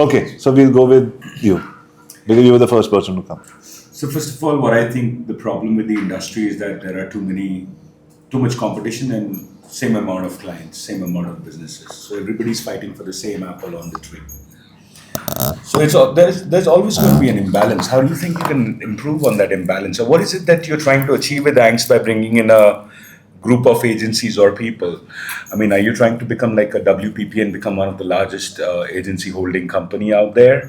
Okay, so we'll go with you because you were the first person to come. So first of all, what I think the problem with the industry is that there are too much competition and same amount of clients, same amount of businesses. So everybody's fighting for the same apple on the tree. So there's always going to be an imbalance. How do you think you can improve on that imbalance? Or what is it that you're trying to achieve with angst by bringing in a group of agencies or people? I mean, are you trying to become like a WPP and become one of the largest agency holding company out there?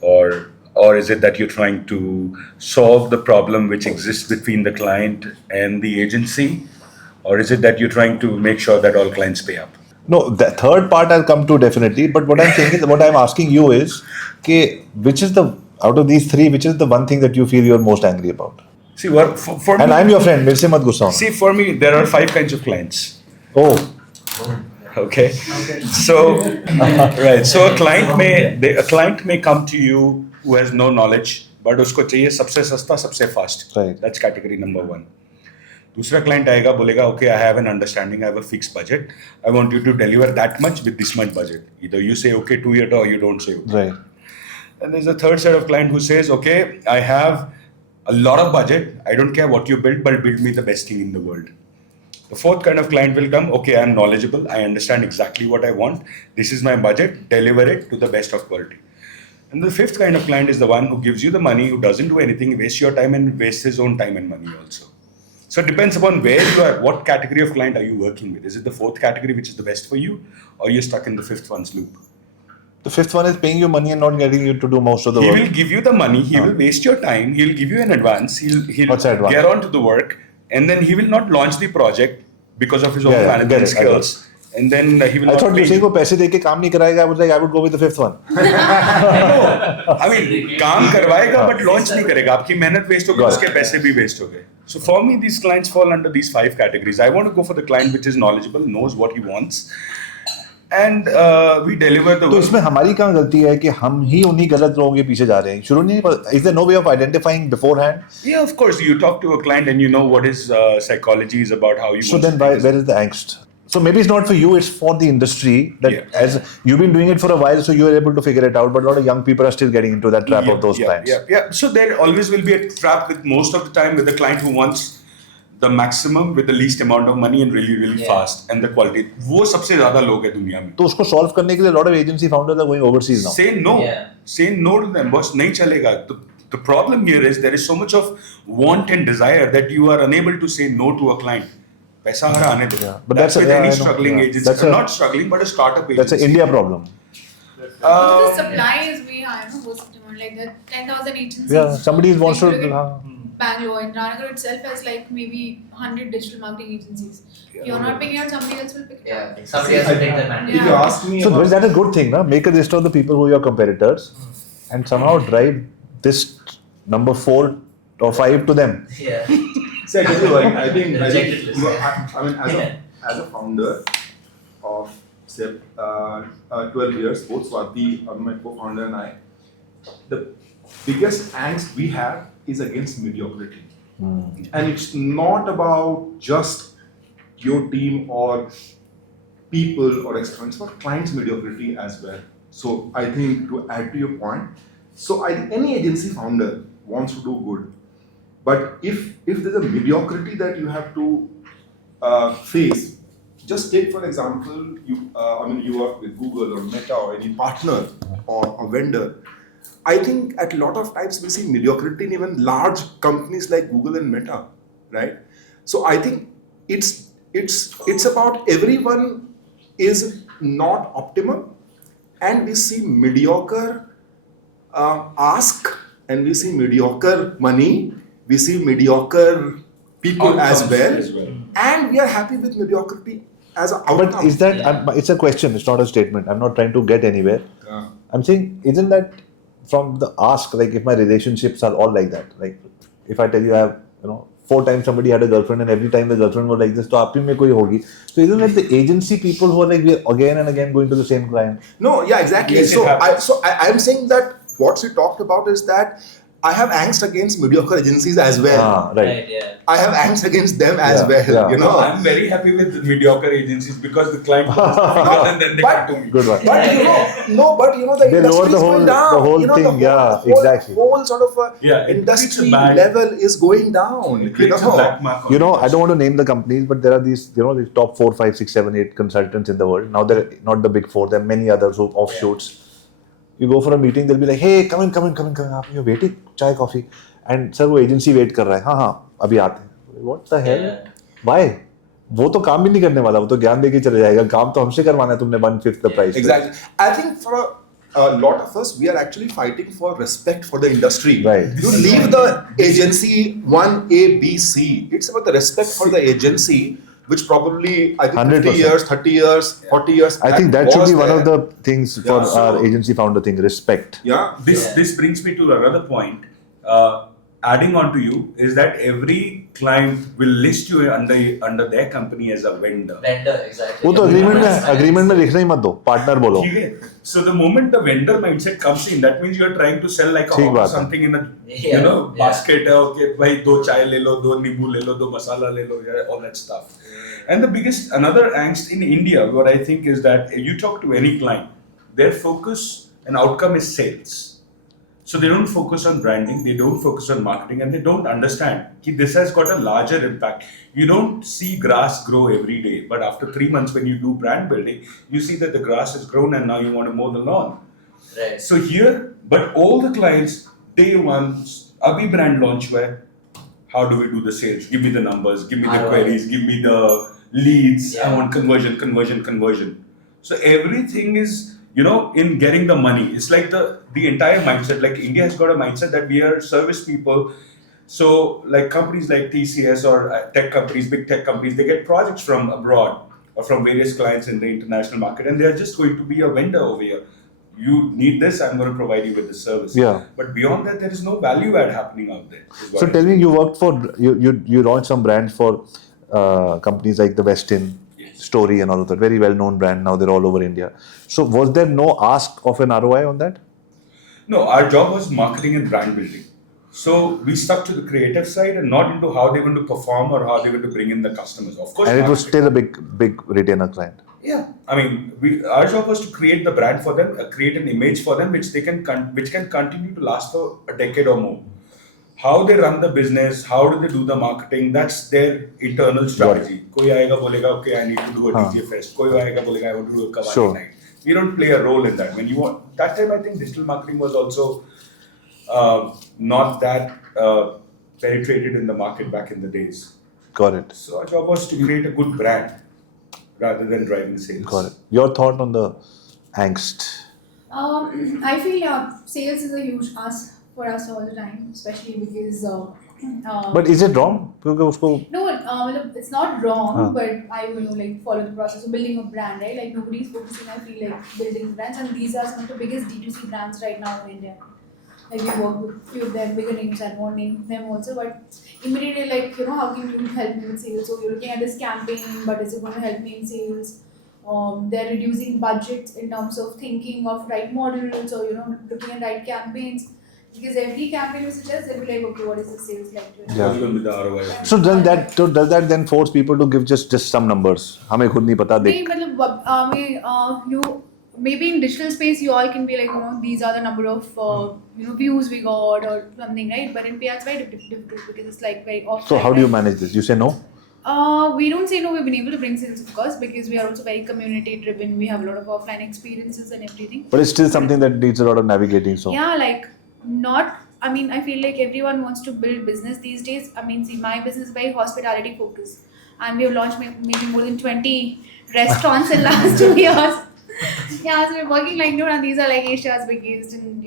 Or is it that you're trying to solve the problem which exists between the client and the agency? Or is it that you're trying to make sure that all clients pay up? No, the third part I'll come to definitely. But what I'm saying is, what I'm asking you is, which is out of these three, which is the one thing that you feel you're most angry about? See, what for And me, I'm your friend. Mere se mat gussa hona. see, for me, there are 5 kinds of clients. Oh, Okay. So, right. So a client may come to you who has no knowledge, but usko chahiye sabse sasta, sabse fast. Right. That's category number 1. दूसरा client आएगा बोलेगा, okay, I have an understanding, I have a fixed budget. I want you to deliver that much with this much budget. Either you say okay to it or you don't say okay. right. And there's a third set of client who says, okay, I have a lot of budget. I don't care what you build, but build me the best thing in the world. The fourth kind of client will come, okay, I'm knowledgeable. I understand exactly what I want. This is my budget. Deliver it to the best of quality. And the fifth kind of client is the one who gives you the money, who doesn't do anything, wastes your time and wastes his own time and money also. So it depends upon where you are, what category of client are you working with. Is it the fourth category which is the best for you, or you're stuck in the fifth one's loop? The fifth one is paying you money and not getting you to do most of the work. He will give you the money, he will waste your time, he'll give you an advance, he'll advance? get on to the work, and then he will not launch the project because of his own management skills. And then he will I not thought pay you saying वो पैसे देके काम नहीं कराएगा. I was like, I would go with the fifth one. No, I mean, काम करवाएगा but launch नहीं करेगा. आपकी मेहनत waste हो गई, उसके पैसे भी waste हो गए. So for me, these clients fall under these 5 categories. I want to go for the client which is knowledgeable, knows what he wants, and we deliver the तो work. इसमें हमारी कहाँ गलती है कि हम ही उन्हीं गलत लोगों के पीछे जा रहे हैं? शुरू नहीं? Is there no way of identifying beforehand? Yeah, of course. You talk to a client and you know what his psychology is about, how you. So then, where is the angst? So maybe it's not for you; it's for the industry. That as you've been doing it for a while, so you're able to figure it out. But a lot of young people are still getting into that trap of those clients. Yeah. So there always will be a trap with most of the time with the client who wants the maximum with the least amount of money and really fast and the quality. वो सबसे ज़्यादा लोग हैं दुनिया में. तो उसको solve करने के लिए a lot of agency founders are going overseas now. Say no. Say no to them. बस नहीं चलेगा. The problem here is there is so much of want and desire that you are unable to say no to a client. पैसा हरा आने दो. But that's with any struggling agency. Not struggling, but a startup agency. That's an India problem. The supply is way higher, no? Like the 10,000 agencies. Yeah, somebody wants to. Bangalore and Bangalore itself has like maybe 100 digital marketing agencies. You're not picking out, somebody else will pick it up. Somebody else will take the mandate. If you ask me, so is that a good thing, na? Make a list of the people who are your competitors, and somehow drive this number 4 or 5 to them. Yeah. See, I tell you what, I think Rejected list. I mean, as a founder of say 12 years, both Swati, my co-founder, and I, the biggest angst we have is against mediocrity. And it's not about just your team or people or external, it's about clients' mediocrity as well. So I think to add to your point, so any agency founder wants to do good, but if there's a mediocrity that you have to face, just take for example, you work with Google or Meta or any partner or a vendor. I think at a lot of times we see mediocrity in even large companies like Google and Meta, right? So I think it's about everyone is not optimum, and we see mediocre ask, and we see mediocre money, we see mediocre people as well, and we are happy with mediocrity as an outcome. But is that? It's a question. It's not a statement. I'm not trying to get anywhere. I'm saying, isn't that from the ask? Like, if my relationships are all like that, like if I tell you I have, 4 times somebody had a girlfriend and every time the girlfriend was like this, तो आप ही में कोई होगी. So isn't that the agency people who are like, we're again and again going to the same client? No, yeah, exactly. Yes, so I'm saying that what we talked about is that I have angst against mediocre agencies as well. Right. Yeah. I have angst against them as Yeah, well. yeah. You know. I'm very happy with the mediocre agencies because the client calls me and then they come to me. Good one. But you know, the They lower industry the is whole- going down. the whole you know, thing, the yeah, whole, exactly. whole sort of Yeah, it industry creates a bad- level is going down. It creates a black mark on You know, the I don't want to name the companies, but there are these, these top 4, 5, 6, 7, 8 consultants in the world. Now they're not the big four. There are many others who offshoots. You go for a meeting, they'll be like, "Hey, come in. You're waiting, chai, coffee." And sir, वो agency wait कर रहा है. हाँ, अभी आते हैं. What the hell? Yeah. Why? वो तो काम भी नहीं करने वाला, वो तो ज्ञान देके चले जाएगा. काम तो हमसे करवाना है तुमने 1/5 the price. Exactly. I think for a lot of us, we are actually fighting for respect for the industry. Right. You leave the agency 1A, B, C. It's about the respect for the agency, which probably I think 50 100%. years, 30 years, 40 years. I think that should was be one there. of the things for Yeah, our so- agency founder thing, respect. Yeah. This brings me to another point. Adding on to you is that every client will list you under their company as a vendor. Vendor, exactly. वो तो agreement में लिखना ही मत दो, partner बोलो. ठीक है? So the moment the vendor mindset comes in, that means you are trying to sell like a ठीक hawk or बात है. something in a Yeah. basket. Okay, भाई 2 चाय ले लो, 2 नींबू ले लो, 2 मसाला ले लो, all that stuff. And the biggest another angst in India, what I think is that you talk to any client, their focus and outcome is sales. So they don't focus on branding, they don't focus on marketing, and they don't understand that this has got a larger impact. You don't see grass grow every day, but after 3 months when you do brand building, you see that the grass has grown and now you want to mow the lawn. Right. So here, but all the clients, day one, Avi brand launch where, how do we do the sales? Give me the numbers, give me the ROI. queries, give me the leads, I Yeah. want conversion. So everything is, in getting the money. It's like the entire mindset, like India has got a mindset that we are service people. So like companies like TCS or tech companies, big tech companies, they get projects from abroad or from various clients in the international market, and they're just going to be a vendor over here. You need this, I'm going to provide you with the service. Yeah. But beyond that, there is no value add happening out there. is what So I tell think. me, you worked for you launched some brands for companies like the Westin, Yes. Story, and all of that. Very well known brand. Now they're all over India. So was there no ask of an ROI on that? No, our job was marketing and brand building. So we stuck to the creative side and not into how they're going to perform or how they're going to bring in the customers. Of course, And it was marketing. still a big retainer client. Yeah, I mean, our job was to create the brand for them, create an image for them, which can continue to last for a decade or more. How they run the business, how do they do the marketing? That's their internal strategy. Koi aayega bolega, okay, I need to do a DJ fest. Koi aayega bolega, I want to do a Kawani Sure. night. We don't play a role in that. When you want that time, I think digital marketing was also not that penetrated in the market back in the days. Got it. So our job was to create a good brand rather than driving sales. Got it. Your thought on the angst? I feel sales is a huge ask for us all the time, especially because. But is it wrong? क्योंकि उसको No, it's not wrong, हाँ. but I follow the process of building a brand, right? Like nobody's focusing, I feel building brands, and these are some of the biggest D2C brands right now in India. Like we work with few of them, bigger names, I won't name them also, but immediately how can you help me with sales? So you're looking at this campaign, but is it going to help me in sales? They're reducing budgets in terms of thinking of right models or looking at right campaigns. Because every campaign you suggest, they'll be like, okay, what is the sales like to it? Yeah. What's going to be the ROI? So does that then force people to give just some numbers? हमें खुद नहीं पता देख. नहीं मतलब you maybe in digital space you all can be like these are the number of views we got or something, right? But in PR it's very difficult because it's like very off. So how do you manage this? You say no? We don't say no. We've been able to bring sales, of course, because we are also very community driven. We have a lot of offline experiences and everything. But it's still something that needs a lot of navigating. So Yeah, I feel like everyone wants to build business these days. See, my business is very hospitality focused, and we have launched maybe more than 20 restaurants in last 2 years. Yeah, so we're working and these are Asia's biggest and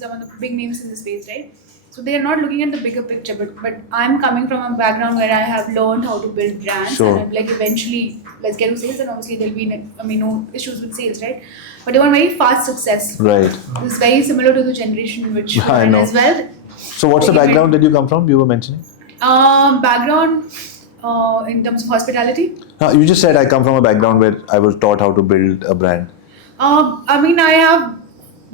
some of the big names in the space, right? So they are not looking at the bigger picture, but I'm coming from a background where I have learned how to build brands, Sure. and I'm eventually let's get to sales, and obviously there'll be no issues with sales, right? But they want very fast success. right. This is very similar to the generation which Yeah, I we're in know. as well. So what's the Like, background that you come from? You were mentioning. Background in terms of hospitality. You just said I come from a background where I was taught how to build a brand. I have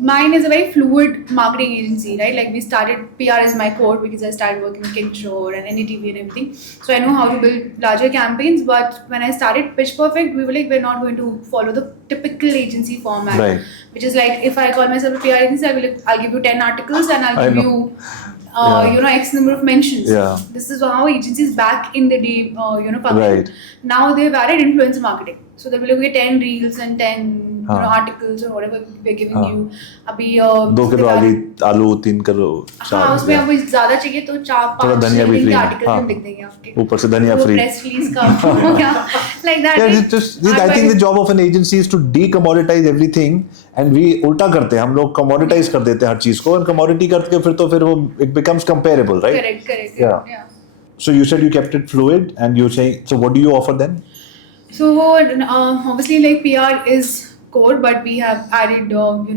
mine is a very fluid marketing agency, right? Like we started PR is my core because I started working with Kingshore and NDTV and everything. So I know how to build larger campaigns. But when I started Pitch Perfect, we were like, we're not going to follow the typical agency format, Right. which is like if I call myself a PR agency, I'll give you 10 articles and I'll I give know. you. Yeah. X number of mentions. Yeah. This is how agencies back in the day, function. Right. Now they've added influencer marketing. So they'll be looking at 10 reels and 10 articles or whatever we're giving you. अभी 2 kilo आलू 3 kilo हाँ उसमें आपको ज़्यादा चाहिए तो 4-5 धनिया भी free है। आर्टिकल्स हम लिख देंगे आपके ऊपर से धनिया वो free। प्रेस रिलीज का like that. Yeah, I think the job of an agency is to decommoditize everything, and we उल्टा करते हैं, हम लोग commoditize कर देते हैं हर चीज को, और commodity करके फिर वो it becomes comparable, right? Correct. Yeah. So you said you kept it fluid, and you're saying, so what do you offer then? So obviously like PR is core, but we have added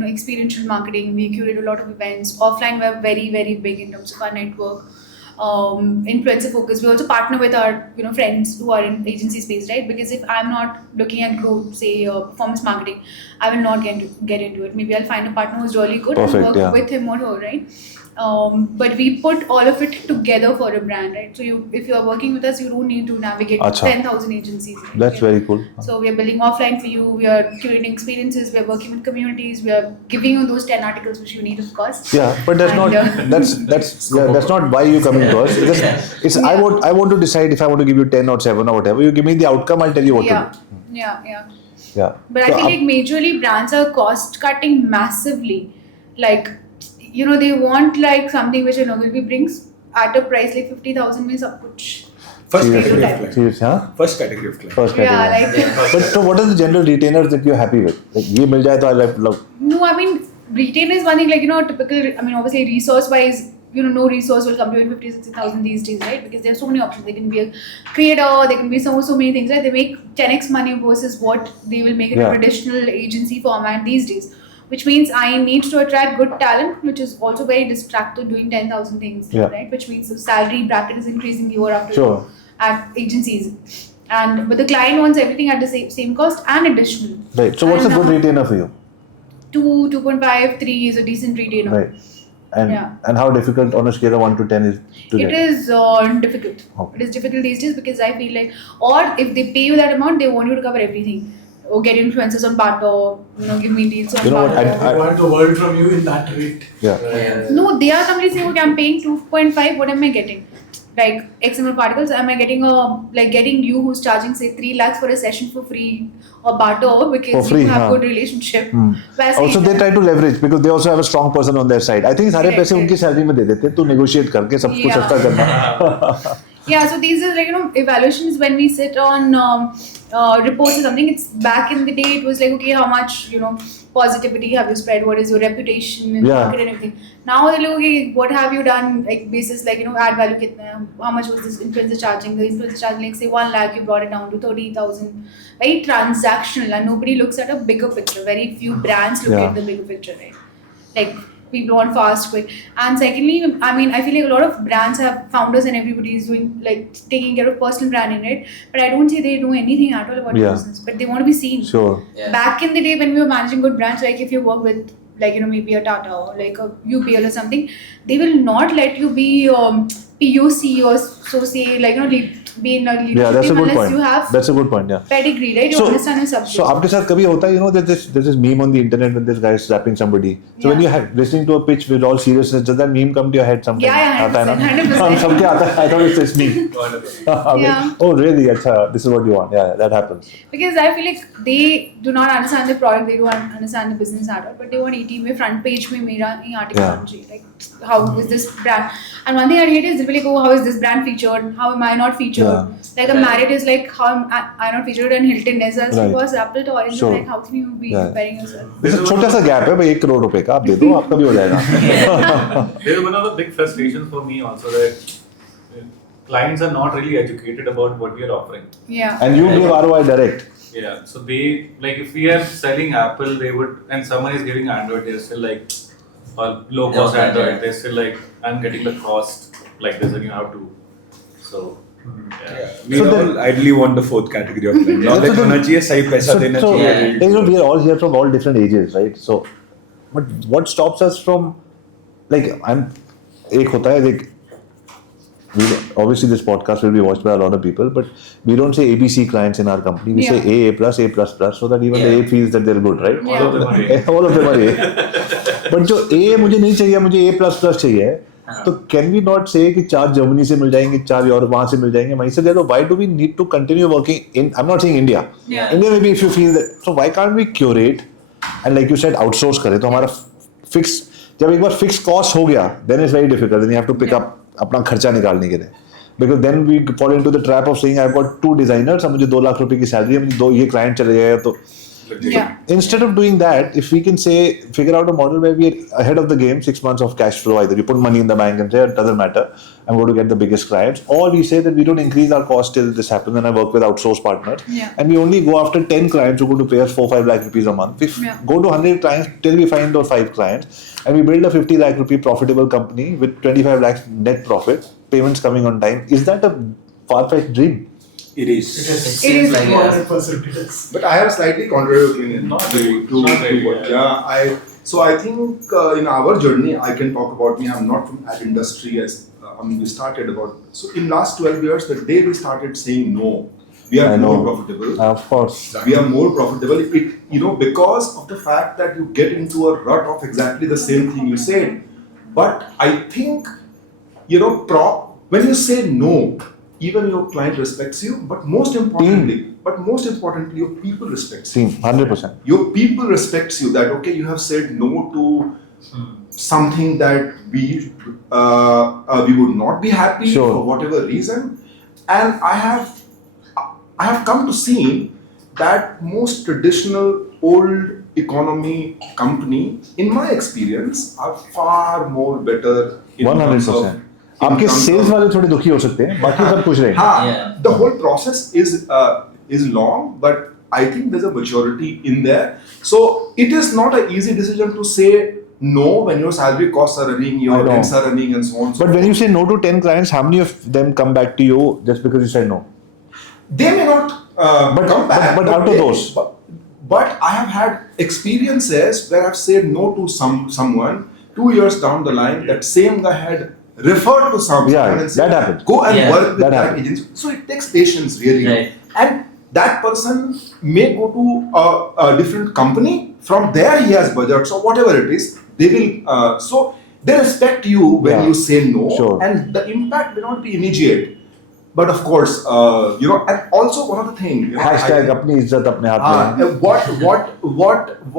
experiential marketing. We curate a lot of events. Offline we're very, very big in terms of our network. Influencer focus. We also partner with our friends who are in agency space, right? Because if I'm not looking at growth, say performance marketing, I will not get into it. Maybe I'll find a partner who's really good and work with him or her, right? But we put all of it together for a brand, right? So if you are working with us, you don't need to navigate 10,000 agencies. Right? That's very cool. So we are building offline for you. We are curating experiences. We are working with communities. We are giving you those 10 articles which you need, of course. Yeah, but that's not why you're coming to us. It's I want to decide if I want to give you 10 or 7 or whatever. You give me the outcome, I'll tell you what to do. Yeah. But I feel like majorly brands are cost cutting massively. Like, they want like something which Ogilvy brings at a price like 50,000 mein sab kuch. First category of client. Serious, huh? First category of client. First category. Yeah, But so what are the general retainers that you're happy with? Like, ye mil jaye to I love. No, I mean, retainer is one thing, like, typical, I mean, obviously resource wise, no resource will come to you in 50,000-60,000 these days, right? Because there are so many options. They can be a creator, they can be so many things, right? They make 10x money versus what they will make in a traditional agency format these days. Which means I need to attract good talent, which is also very distracted doing 10,000 things, right? Which means the salary bracket is increasing year after year at agencies. But the client wants everything at the same cost and additional. Right. So what's a good retainer for you? 2, 2.5, 3 is a decent retainer. Right. And how difficult on a scale of 1 to 10 is to get? It is difficult. Okay. It is difficult these days because I feel like, or if they pay you that amount, they want you to cover everything. Or get influencers on Barter, give me deals on Barter. I want the world from you in that rate. Yeah. No, they are companies saying, okay, I'm paying 2.5, what am I getting? Like X number of articles, am I getting getting you who's charging say 3 lakhs for a session for free or barter because you have good relationship. Also they try to leverage because they also have a strong person on their side. I think सारे पैसे उनकी salary में दे देते हैं तो negotiate करके सब कुछ अच्छा करना. Yeah, so these are like evaluations when we sit on reports or something. It's back in the day it was like, okay, how much positivity have you spread, what is your reputation in the market and everything. Now they look, okay, what have you done, like basis like add value kitna, how much was this influencer charging, the influencer charging like say 1 lakh, you brought it down to 30,000. Very transactional and nobody looks at a bigger picture. Very few brands look at the bigger picture, right? Like people want fast, quick. And secondly, I mean, I feel like a lot of brands have founders and everybody is doing like taking care of personal branding, right? But I don't say they know anything at all about business, but they want to be seen. Sure. Yeah. Back in the day when we were managing good brands, like if you work with like maybe a Tata or like a UPL or something, they will not let you be POC or so say like be in a leadership that's a good unless point. you have that's a good point. Yeah. Pedigree, right? You understand your subject. So आपके साथ कभी होता है there's this meme on the internet when this guy is slapping somebody. So when you have listening to a pitch with all seriousness, does that meme come to your head sometimes? Yeah, 100%. सबके आता है. I thought it's this meme. Oh really? अच्छा, this is what you want. Yeah, that happens. Because I feel like they do not understand the product, they don't understand the business at all, but they want 18 में front page में मेरा article होना चाहिए. Like how is this brand? And one thing I hate is they'll be like, oh, how is this brand featured? How am I not featured? Like a Marriott is like, how am I not featured? And Hilton is as was Apple to Orange. Like, how can you be comparing yourself? This is छोटा सा gap है भाई, 1 crore रुपए का आप दे दो, आपका भी हो जाएगा. There is one of the big frustrations for me also that clients are not really educated about what we are offering. Yeah. And you give ROI direct. Yeah. So they like if we are selling Apple, they would, and someone is giving Android, they're still like low cost Android. They're still like, I'm getting the cost like this, and you have to. So. We all ideally want the 4th category of client. Knowledge होना चाहिए, सही पैसा देना चाहिए. We are all here from all different ages, right? So But what stops us from, like, एक होता है, like, obviously this podcast will be watched by a lot of people, but we don't say ABC clients in our company. We say A+, A++, so that even the A feels that they're good, right? Yeah. All of them are A. All of them are A. But जो A मुझे नहीं चाहिए, मुझे A++ चाहिए, तो can we not say कि 4 Germany से मिल जाएंगे, 4 और वहाँ से मिल जाएंगे, वहीं से दे दो? Why do we need to continue working in? I'm not saying India. Yeah. India maybe if you feel that. So why can't we curate and like you said outsource करें? तो हमारा fix, जब एक बार fixed cost हो गया, then it's very difficult. Then you have to pick up अपना खर्चा निकालने के लिए. Because then we fall into the trap of saying I've got 2 designers, अब मुझे 2 लाख रुपए की सैलरी है, मुझे 2 ये client चले जाएगा तो. Yeah. Instead of doing that, if we can say, figure out a model where we are ahead of the game, 6 months of cash flow, either you put money in the bank and say, it doesn't matter, I'm going to get the biggest clients, or we say that we don't increase our cost till this happens and I work with outsourced partners, and we only go after 10 clients who are going to pay us 4-5 lakh rupees a month. We go to 100 clients till we find those 5 clients, and we build a 50 lakh rupee profitable company with 25 lakhs net profit, payments coming on time. Is that a far-fetched dream? It is. It is like 100% it is. But I have a slightly contrary opinion. Not to- really. to- Not really, to what- yeah. So I think in our journey, I can talk about me. I'm not from that industry. As we started about. So in last 12 years, the day we started saying no, we are I know. more profitable. Of course. We are more profitable. Because of the fact that you get into a rut of exactly the same thing you said. But I think, when you say no, even your client respects you. But most importantly, your people respects you. 100%. Your people respects you. That okay, you have said no to something that we would not be happy Sure. for whatever reason, and I have come to see that most traditional old economy company, in my experience, are far more better in terms of 100%. आपके sales वाले थोड़े दुखी हो सकते हैं, बाकी सब खुश रहेंगे. Yeah. The whole process is long, but I think there's a maturity in there. So it is not an easy decision to say no when your salary costs are running, your I know. rents are running, and so on. But when you say no to 10 clients, how many of them come back to you just because you said no? They may not come back. but out of those. But I have had experiences where I've said no to someone 2 years down the line. That same guy had referred to someone Yeah, and said, that happens. go and Yeah, work with that that happens. agency. So it takes patience, really. Right. And that person may go to a different company. From there, he has budgets or whatever it is. They will. So they respect you when Yeah. you say no, Sure. and the impact may not be immediate. But of course, and also one other thing. Hashtag अपनी इज्जत अपने हाथ में.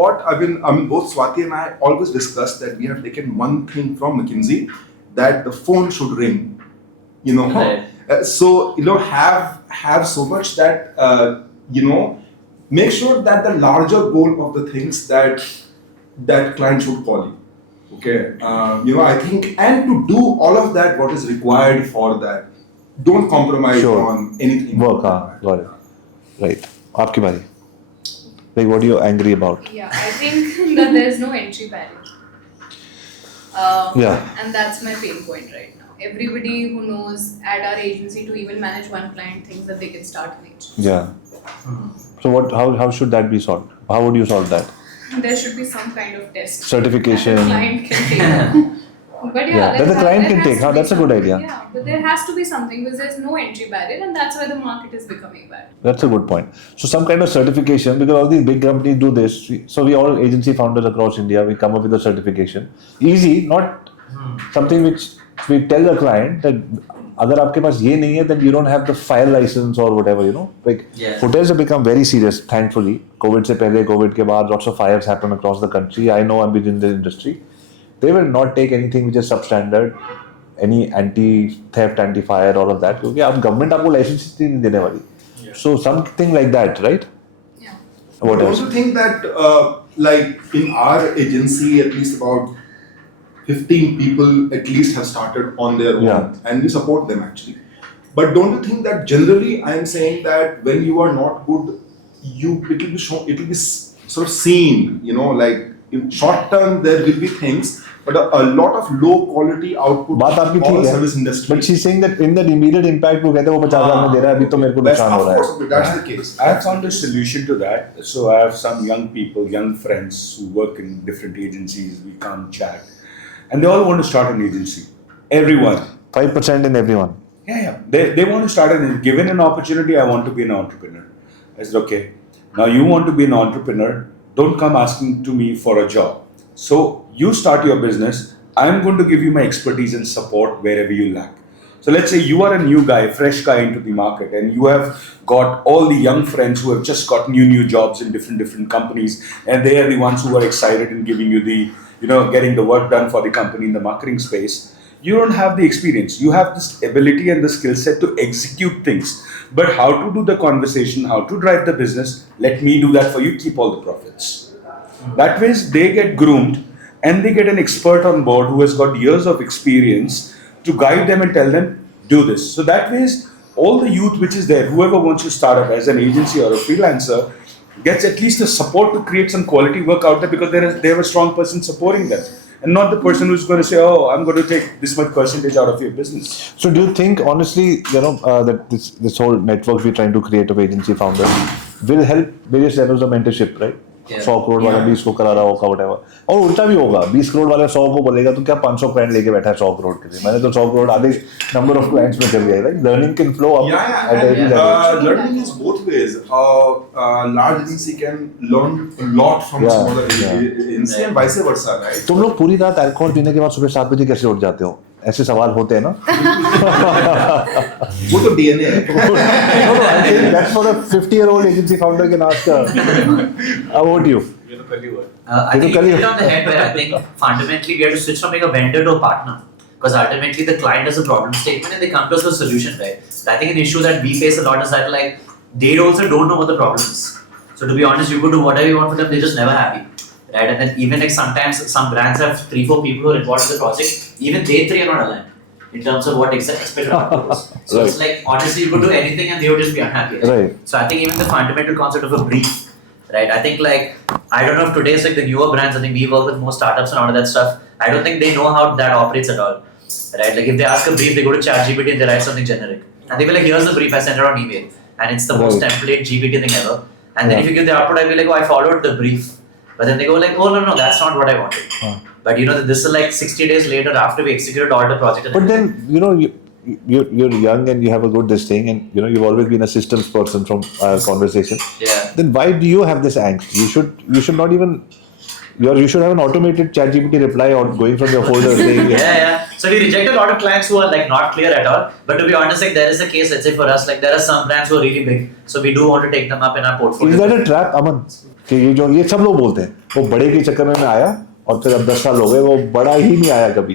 What I mean, both Swati and I always discuss that we have taken one thing from McKinsey, that the phone should ring. Right. So have so much that make sure that the larger goal of the things that client should call you. Okay, I think, and to do all of that, what is required for that, don't compromise Sure. on anything. Work, got it. Right. आपकी बारी. Like, what are you angry about? Yeah, I think that there's no entry barrier. Yeah. And that's my pain point right now. Everybody who knows at our agency to even manage one client thinks that they can start an agency. Yeah. So how should that be solved? How would you solve that? There should be some kind of test Certification. that the client can take. But Yeah, that the client can take. That's a good idea. Yeah, but there has to be something because there's no entry barrier, and that's why the market is becoming bad. That's a good point. So some kind of certification, because all these big companies do this. So we all agency founders across India, we come up with a certification. Easy, not something which we tell the client that अगर आपके पास ये नहीं है, then you don't have the fire license or whatever, Like Yeah. hotels have become very serious, thankfully. COVID से पहले, COVID के बाद, lots of fires happen across the country. I know I've been in the industry. They will not take anything which is substandard, any anti-theft, anti-fire, all of that. क्योंकि आप government आपको license नहीं देने वाली. So something like that, right? Yeah. What I else? also think that like in our agency, at least about 15 people at least have started on their own, Yeah. and we support them actually. But don't you think that generally I am saying that when you are not good, it will be sort of seen, like in short term there will be things but a lot of low quality output बात आपकी all ठीक the है, service industry. but she's saying that in that immediate impact वो कहते हैं वो 50,000 में दे रहा है अभी तो मेरे को नुकसान हो रहा है. Of course, that's the case. I have found a solution to that. So I have some young people, young friends who work in different agencies. We can't chat, and they all want to start an agency. Everyone. 5% in everyone. Yeah. They want to start given an opportunity, I want to be an entrepreneur. I said, okay, now you want to be an entrepreneur, don't come asking to me for a job. So you start your business, I'm going to give you my expertise and support wherever you lack. So let's say you are a new guy, fresh guy into the market, and you have got all the young friends who have just got new jobs in different companies, and they are the ones who are excited in giving you the, getting the work done for the company in the marketing space. You don't have the experience. You have this ability and the skill set to execute things. But how to do the conversation, how to drive the business, let me do that for you, keep all the profits. That way, they get groomed and they get an expert on board who has got years of experience to guide them and tell them, do this. So that way, all the youth which is there, whoever wants to start up as an agency or a freelancer, gets at least the support to create some quality work out there because they have a strong person supporting them. And not the person who's going to say, oh, I'm going to take this much percentage out of your business. So do you think, honestly, that this whole network we're trying to create of agency founders will help various levels of mentorship, right? 100 crore वाला 20 को करा रहा होगा whatever. और उल्टा भी होगा, 20 करोड़ वाला 100 को बोलेगा तो क्या 500 क्लाइंट लेके बैठा है 100 करोड़ के लिए. मैंने तो 100 करोड़ आधे नंबर ऑफ क्लाइंट्स में चल गया, right? Learning can flow up at every level. Learning is both ways. Large agency can learn a lot from smaller agency and vice versa, right? तुम लोग पूरी रात अल्कोहल पीने के बाद सुबह 7 बजे कैसे उठ जाते हो? ऐसे सवाल होते हैं ना? वो तो DNA है. No, I think that's for a 50-year-old agency founder can ask her. How about you? I think you hit it on the head where I think fundamentally we have to switch from being a vendor to a partner. Because ultimately the client has a problem statement and they come to us with a solution, right? But I think an issue that we face a lot is that like they also don't know what the problem is. So to be honest, you could do whatever you want for them, they're just never happy. Right? And then even like sometimes some brands have 3-4 people who are involved in the project, even they three are not aligned in terms of what expected output is. So Right. it's like honestly you could do anything and they would just be unhappy. Right. So I think even the fundamental concept of a brief, right? I think like I don't know if today's like the newer brands, I think we work with more startups and all of that stuff. I don't think they know how that operates at all. Right? Like if they ask a brief, they go to ChatGPT and they write something generic. And they be like, here's the brief, I sent it on email. And it's the most Right. template GPT thing ever. And then Yeah. if you give the output, I'll be like, oh, I followed the brief. But then they go like, oh no, that's not what I wanted. But this is like 60 days later after we executed all the project. But then, you're young and you have a good this thing and, you've always been a systems person from our conversation. Yeah. Then why do you have this angst? You should not even, you should have an automated ChatGPT reply or going from your folder saying, Yeah. So we reject a lot of clients who are like not clear at all. But to be honest, like there is a case, let's say for us, like there are some brands who are really big. So we do want to take them up in our portfolio. Is that a trap, Aman? कि ये सब लोग बोलते हैं वो बड़े के चक्कर में मैं आया और फिर अब 10 साल हो गए वो बड़ा ही नहीं आया कभी.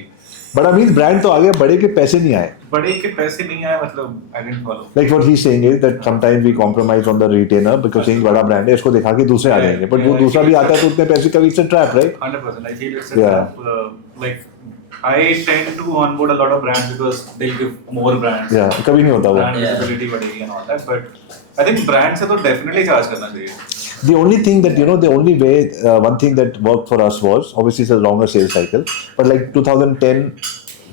बड़ा मीन्स ब्रांड तो आ गया, बड़े के पैसे नहीं आए. बड़े के पैसे नहीं आए मतलब I didn't follow. Like what he's saying is that sometimes we compromise on the retainer because saying बड़ा ब्रांड है इसको दिखा के दूसरे आ जाएंगे. But वो दूसरा भी आता है तो उतने पैसे का it's a trap, right? 100%. I feel it's a trap. Like I tend to onboard a lot of brands because they'll give more brands. Yeah, कभी नहीं होता वो. Brand visibility बढ़ेगी and all that. But I think brand से तो definitely charge करना चाहिए. The only thing that, the only way, one thing that worked for us was, obviously it's a longer sales cycle, but like 2010,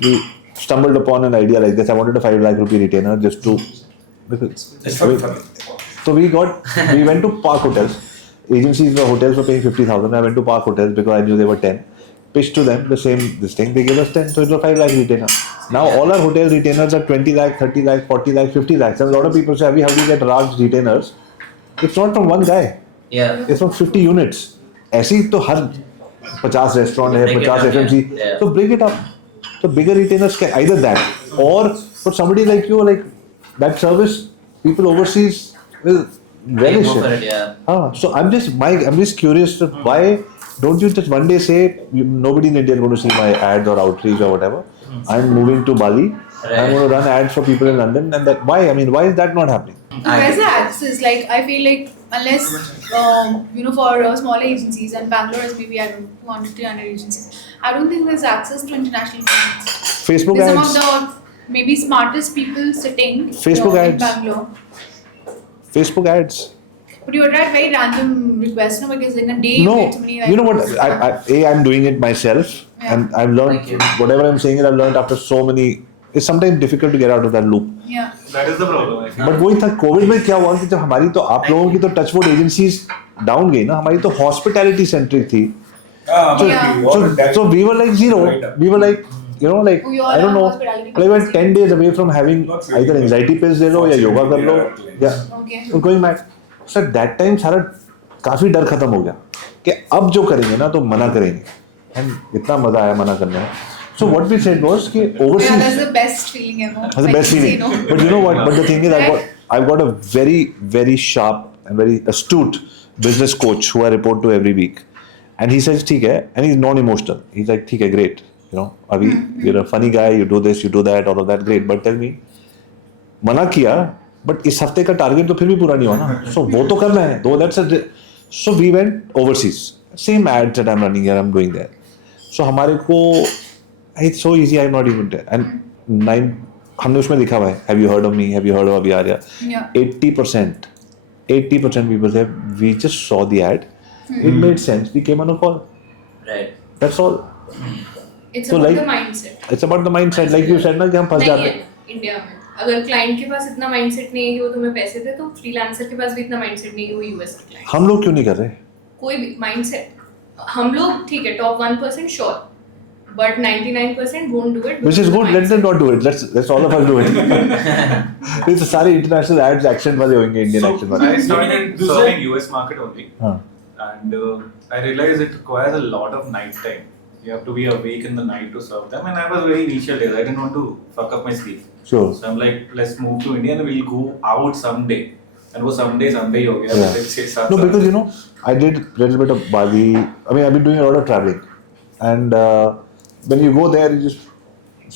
we stumbled upon an idea like this. I wanted a 5 lakh rupee retainer just to, so we went to Park Hotels. Agencies, the hotels were paying 50,000. I went to Park Hotels because I knew they were 10. Pitched to them the same, this thing, they gave us 10, so it was a 5 lakh retainer. Now all our hotel retainers are 20 lakh, 30 lakh, 40 lakh, 50 lakhs. And a lot of people say, Avi, how do you get large retainers? It's not from one guy. Yeah. It's from 50 units. ऐसी तो हर 50 restaurant है, 50 FMC. Yeah. So bring it up. So bigger retainers can either that or for somebody like you, like that service, people overseas will relish Go for it. it, yeah. So I'm just curious that why don't you just one day say nobody in India is going to see my ads or outreach or whatever. I'm moving to Bali. Right. I'm going to run ads for people in London, and that why? I mean, why is that not happening? Where's the access? Like, I feel like unless, for smaller agencies, and Bangalore is maybe, I don't know, 200, 300 agencies, I don't think there's access to international clients. Facebook There's ads. some of the maybe smartest people sitting Facebook in ads. Bangalore. Facebook ads. But you attract very random requests, no? Because in a day you No, get so many like you know what? I'm doing it myself. And I've learned Thank you. whatever I'm saying is I've learned after so many. It's sometimes difficult to get out of that loop. Yeah. That is the problem, I think. But वही था Covid में क्या हुआ कि जब हमारी तो आप लोगों की तो टचवुड एजेंसीज डाउन गई ना, हमारी तो हॉस्पिटैलिटी सेंट्रिक थी. So we were like zero. We were like, you know, like We all I don't have know, hospitality like we're business. 10 days away from having either anxiety pills ले लो या योगा कर लो या Okay. going mad. So at that time सारा काफी डर खत्म हो गया कि अब जो करेंगे ना तो मना करेंगे. And इतना मजा आया मना करने में. So what we said was कि Yeah, overseas. that's the best feeling ever. That's the Like, best to say feeling. no. But you know what? But the thing is, I've got a very, very sharp and very astute business coach who I report to every week. And he says, ठीक है, and he's non-emotional. He's like, ठीक है, great. You know, Avi, you're a funny guy, you do this, you do that, all of that, great. But tell me, मना किया, but इस हफ्ते का target तो फिर भी पूरा नहीं हुआ ना. So वो तो करना है. Though that's a, so we went overseas. Same ads that I'm running here, I'm doing there. So हमारे को it's so easy, I'm not even there. And 9 हमने उसमें लिखा हुआ है, have you heard of me, have you heard of Avi Arya? Yeah. 80% people say we just saw the ad, it made sense, we came on a call. Right. That's all. It's So about like- the mindset. It's about the mindset, like you said ना कि हम फंस नहीं जाते है हैं. India में अगर क्लाइंट के पास इतना माइंडसेट नहीं है कि वो तुम्हें पैसे दे, तो फ्रीलांसर के पास भी इतना माइंडसेट नहीं है कि वो यूएस का क्लाइंट. हम लोग क्यों नहीं कर रहे? कोई भी माइंडसेट, हम लोग ठीक है top 1% sure, but 99% won't do it. Which is good, let them not do it. Let's all of us do it. It's सारे international ads accent वाले होंगे, Indian accent वाले. I started serving US market only, हाँ. and I realized it requires a lot of night time. You have to be awake in the night to serve them, and I was very initial days. I didn't want to fuck up my sleep, Sure. so I'm like, let's move to India and we'll go out someday. And वो someday ही हो गया. Yeah. Let's say 7 No, because you know, I did a little bit of Bali. I mean, I've been doing a lot of traveling, and when you go there, you just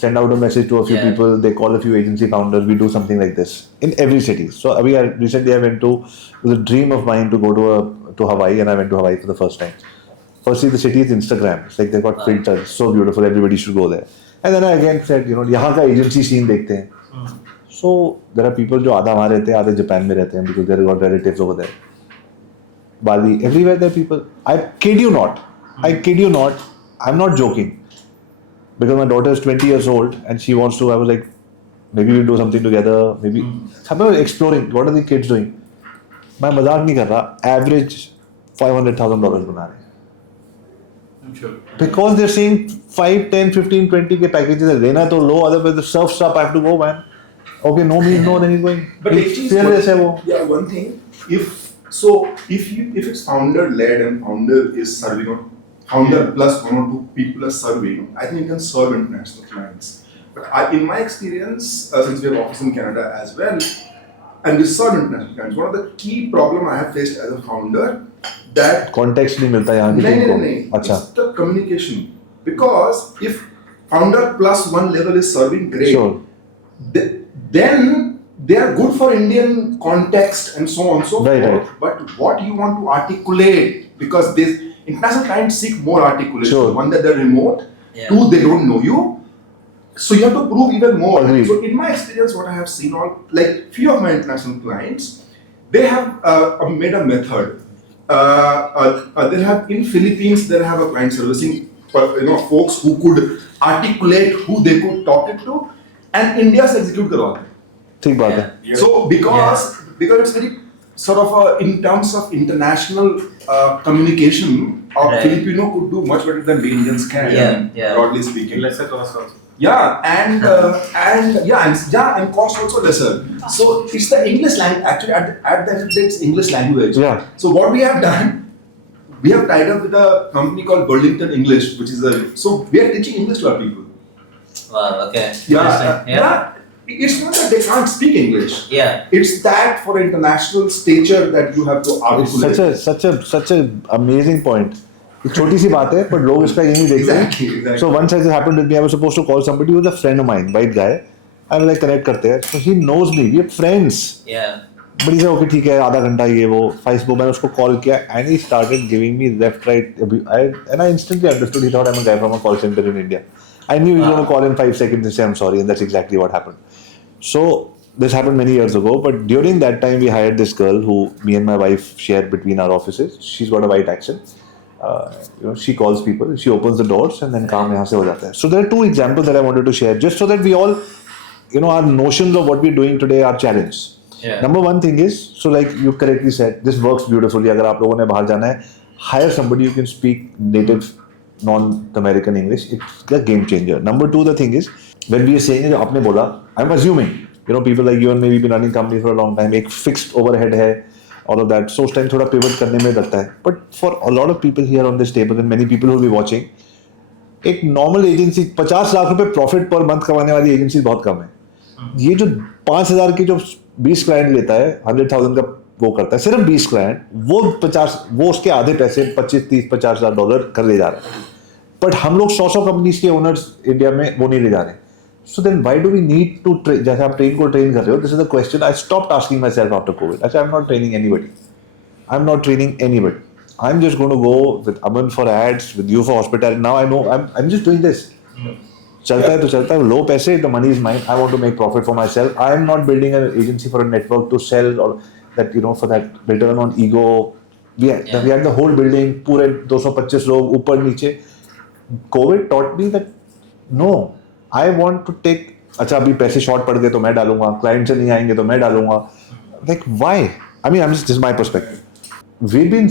send out a message to a few Yeah. people. They call a few agency founders. We do something like this in every city. So recently I went to, it was a dream of mine to go to Hawaii, and I went to Hawaii for the first time. Firstly, the city is Instagram. It's like they've got filters, so beautiful. Everybody should go there. And then I again said, you know, यहाँ का agency scene देखते हैं. So there are people जो आधा वहाँ रहते हैं, आधे जापान में रहते हैं because they've got relatives over there. Bali, everywhere there are people. I kid you not. I'm not joking. Because my daughter is 20 years old and she wants to. I was like, maybe we'll do something together. Maybe. I'm exploring. What are the kids doing? मैं मजाक नहीं कर रहा. Average $500,000 बना रहे हैं. I'm sure. Because they're saying 5, 10, 15, 20 के packages है. देना तो लो, otherwise the surf's up. I have to go, man. Okay, no means no, then he's going. But He's actually, fearless है वो. yeah, one thing, if it's founder led and founder is serving, or founder plus 1 or 2 people are serving, I think you can serve international clients. But in my experience, since we have office in Canada as well, and we serve international clients, one of the key problem I have faced as a founder that Context नहीं मिलता यहाँ की नहीं, team नहीं, को. नहीं. अच्छा. It's the communication. Because if founder plus 1 level is serving great, Sure. then they are good for Indian context and so on and so Right, forth. right. But what you want to articulate, because this international clients seek more articulation. Sure. One, that they're remote. Yeah. 2, they don't know you. So you have to prove even more. Agreed. So in my experience, what I have seen, like few of my international clients, they have made a method. They have in Philippines, they have a client servicing, folks who could articulate who they could talk it to, and India se execute करवाते हैं. ठीक बात है. Yeah. So because it's very sort of in terms of international communication, a Right. Filipino could do much better than the Indians can. Yeah. Broadly speaking. Lesser cost also. Yeah, and cost also lesser. So it's the English language. Actually, at the end of the day, it's English language. Yeah. So what we have done, we have tied up with a company called Burlington English, which is so we are teaching English to our people. Wow. Okay. Yeah, Interesting. yeah. It's not that they can't speak English. Yeah. It's that for international stature that you have to articulate. such a amazing point. एक छोटी सी बात है पर लोग इसका ये नहीं देखते. Exactly. So once it happened with me, I was supposed to call somebody who was a friend of mine, white guy. I'm like connect करते हैं. So he knows me. We are friends. Yeah. But he said okay ठीक है आधा घंटा ये वो Facebook मैंने उसको call किया and he started giving me left right. And I instantly understood. He thought I'm a guy from a call center in India. I knew he was going to call in 5 seconds and say I'm sorry, and that's exactly what happened. So this happened many years ago, but during that time we hired this girl who me and my wife share between our offices. She's got a white accent, she calls people, she opens the doors, and then काम यहाँ से हो जाता है. So there are two examples that I wanted to share, just so that we all, our notions of what we're doing today are challenged. Yeah. Number one thing is, so like you correctly said, this works beautifully. अगर आप लोगों ने बाहर जाना है, hire somebody who can speak native non-American English. It's a game changer. Number two, the thing is, when we are saying, आपने बोला, I'm assuming, people like you and me, we've been running companies for a long time. एक fixed overhead है, all of that. So उस time थोड़ा pivot करने में लगता है. But for a lot of people here on this table and many people who will be watching, एक normal agency 50 lakh रुपए profit per month कमाने वाली agency बहुत कम है. ये जो 5,000 की जो 20 क्लाइंट लेता है, 100,000 का वो करता है, सिर्फ 20 क्लाइंट, वो उसके आधे पैसे 25, 30, 50,000 डॉलर कर ले जा रहे हैं. बट हम लोग 100 कंपनीज के ओनर्स इंडिया में वो नहीं ले जा रहे. So then why do we need to train? जैसे आप ट्रेन को ट्रेन कर रहे हो, this is the question I stopped asking myself after COVID. अच्छा, I am not training anybody. I am just going to go with Aman for ads, with you for hospitality. Now I know I am just doing this. चलता है तो चलता है, लो पैसे, the money is mine. I want to make profit for myself. I am not building an agency for a network to sell और that for that return on ego. We had the whole building, पूरे 225 लोग ऊपर नीचे. COVID taught me that no, I want to take. अच्छा, अभी पैसे short पड़ गए तो मैं डालूंगा, क्लाइंट से नहीं आएंगे तो मैं डालूंगा. Like why? I mean, this is my perspective. We've been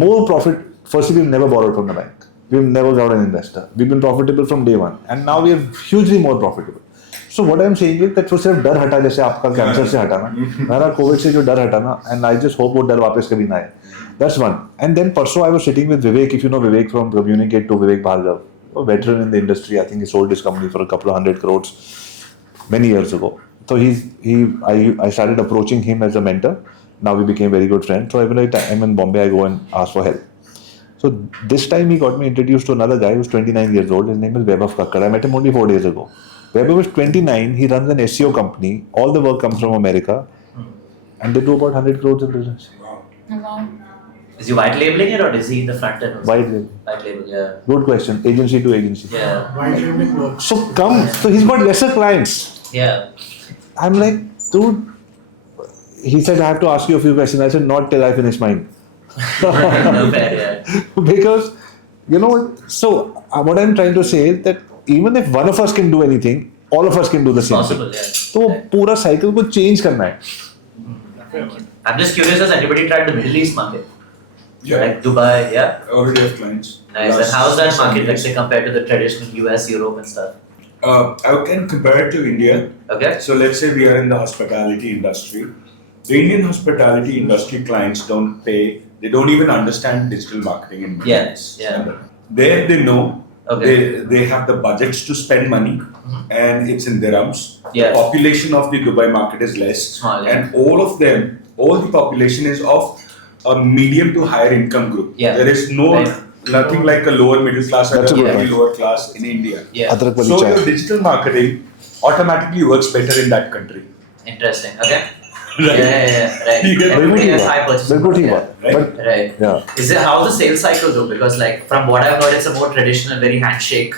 more profit. Firstly, we've never borrowed from the bank. We've never got an investor. We've been profitable from day one, and now we are hugely more profitable. So what I'm saying is that वो सिर्फ डर हटा, जैसे आपका cancer से हटाना, मेरा Covid से जो डर हटाना, and I just hope वो डर वापस कभी ना आए. That's one. And then परसों I was sitting with Vivek, if you know Vivek from Communicate to Vivek Bhargav, a veteran in the industry. I think he sold his company for a couple of 100 crores many years ago. So I started approaching him as a mentor. Now we became very good friends. So every time I'm in Bombay, I go and ask for help. So this time he got me introduced to another guy who's 29 years old. His name is Vaibhav Kakkad. I met him only 4 days ago. Vaibhav is 29. He runs an SEO company. All the work comes from America. And they do about 100 crores in business. Wow. Is he white labeling it or is he in the front end? White label. White label, yeah. Good question. Agency to agency. Yeah. So he's got lesser clients. Yeah. I'm like, dude. He said, I have to ask you a few questions. I said, not till I finish mine. No fair, yeah. Because, so what I'm trying to say is that even if one of us can do anything, all of us can do the same Possible, thing. yeah. तो पूरा cycle को change करना है. I'm just curious, has anybody tried the Middle East market? Yeah. Like Dubai, yeah? I already have clients. Nice. And how's that market, let's say, compared to the traditional US, Europe and stuff? I can compare it to India. Okay. So let's say we are in the hospitality industry. The Indian hospitality industry clients don't pay, they don't even understand digital marketing in Yeah, yeah. There they know, Okay. they have the budgets to spend money and it's in dirhams. Yeah. The population of the Dubai market is less. Small, yeah. And all the population is of a medium to higher income group. Yeah. There is nothing like a lower middle class or That's a a good very point. lower class in India. Yeah. अदरक वाली So चाय. your digital marketing automatically works better in that country. Interesting. Okay. Right. Yeah, right. You get- Everybody has बिल्कुल high purchase. बिल्कुल ठीक Yeah. बात. Right. But Right. yeah. Is it how the sales cycle though? Because like from what I've heard, it's a more traditional, very handshake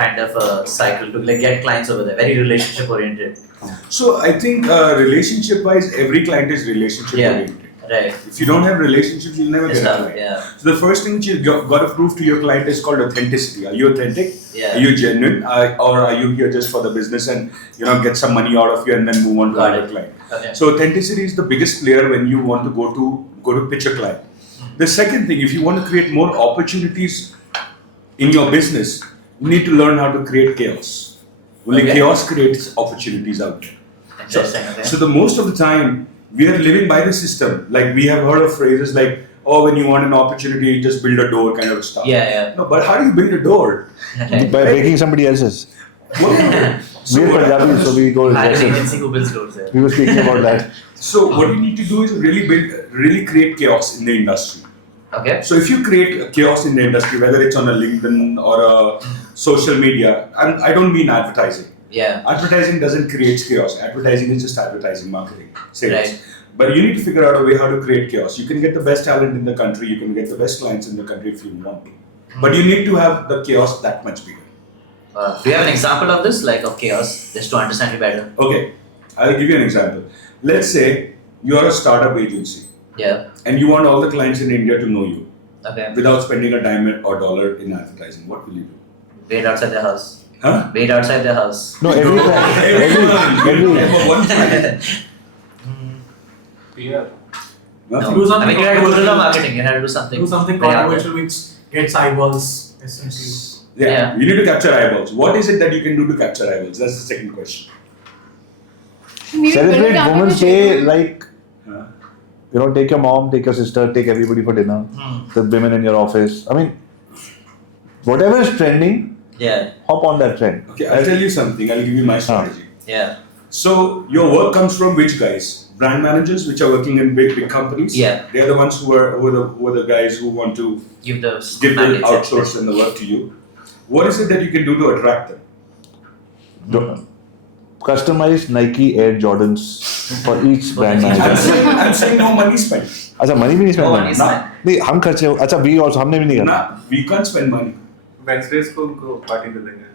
kind of a cycle to like get clients over there. Very relationship oriented. So I think relationship wise, every client is relationship Yeah. oriented. Right. If you don't have relationships, you'll never It's get a tough. client. Yeah. So the first thing you got to prove to your client is called authenticity. Are you authentic? Yeah. Are you genuine? Or are you here just for the business and get some money out of you and then move on to Got another it. client? Okay. So authenticity is the biggest player when you want to go to pitch a client. The second thing, if you want to create more opportunities in your business, you need to learn how to create chaos. Only Okay. chaos creates opportunities out there. Interesting. Okay. So the most of the time we are living by the system. Like we have heard of phrases like, "Oh, when you want an opportunity, just build a door," kind of stuff. Yeah, yeah. No, but how do you build a door? By breaking somebody else's. Whatever. We're Punjabi, so we go. Hire an agency who builds doors there. We were speaking about that. So what you need to do is really create chaos in the industry. Okay. So if you create chaos in the industry, whether it's on a LinkedIn or a social media, I don't mean advertising. Yeah. Advertising doesn't create chaos. Advertising is just advertising, marketing, sales. Right. But you need to figure out a way how to create chaos. You can get the best talent in the country. You can get the best clients in the country if you want to. But you need to have the chaos that much bigger. Do you have an example of this, like of chaos, just to understand you better? Okay, I'll give you an example. Let's say you're a startup agency Yeah. and you want all the clients in India to know you. Okay. without spending a dime or dollar in advertising, what will you do? Wait outside their house. Huh? Wait outside their house. No, every time. Every one client. PR. Nothing. Do I something mean, you had to go to the marketing. You had to do something. do something very out controversial which gets eyeballs, essentially. Yeah. Yeah. You need to capture eyeballs. What is it that you can do to capture eyeballs? That's the second question. Maybe Celebrate build a Women's campaign. Day like, Huh? take your mom, take your sister, take everybody for dinner. The women in your office. I mean, whatever is trending, Yeah. hop on that trend. Okay, I'll tell you something. I'll give you my strategy. Yeah. So your work comes from which guys? Brand managers, which are working in big companies. Yeah. They are the ones who are the guys who want to Give the give the mandates, outsource and the work to you. What is it that you can do to attract them? Customized Nike Air Jordans for each brand manager. I'm saying no money spent. अच्छा money भी नहीं No spend money करना spent. नहीं हम खर्चे अच्छा we also हमने भी नहीं करना Nah, we can't spend money. Wednesdays को उनको पार्टी दे देंगे.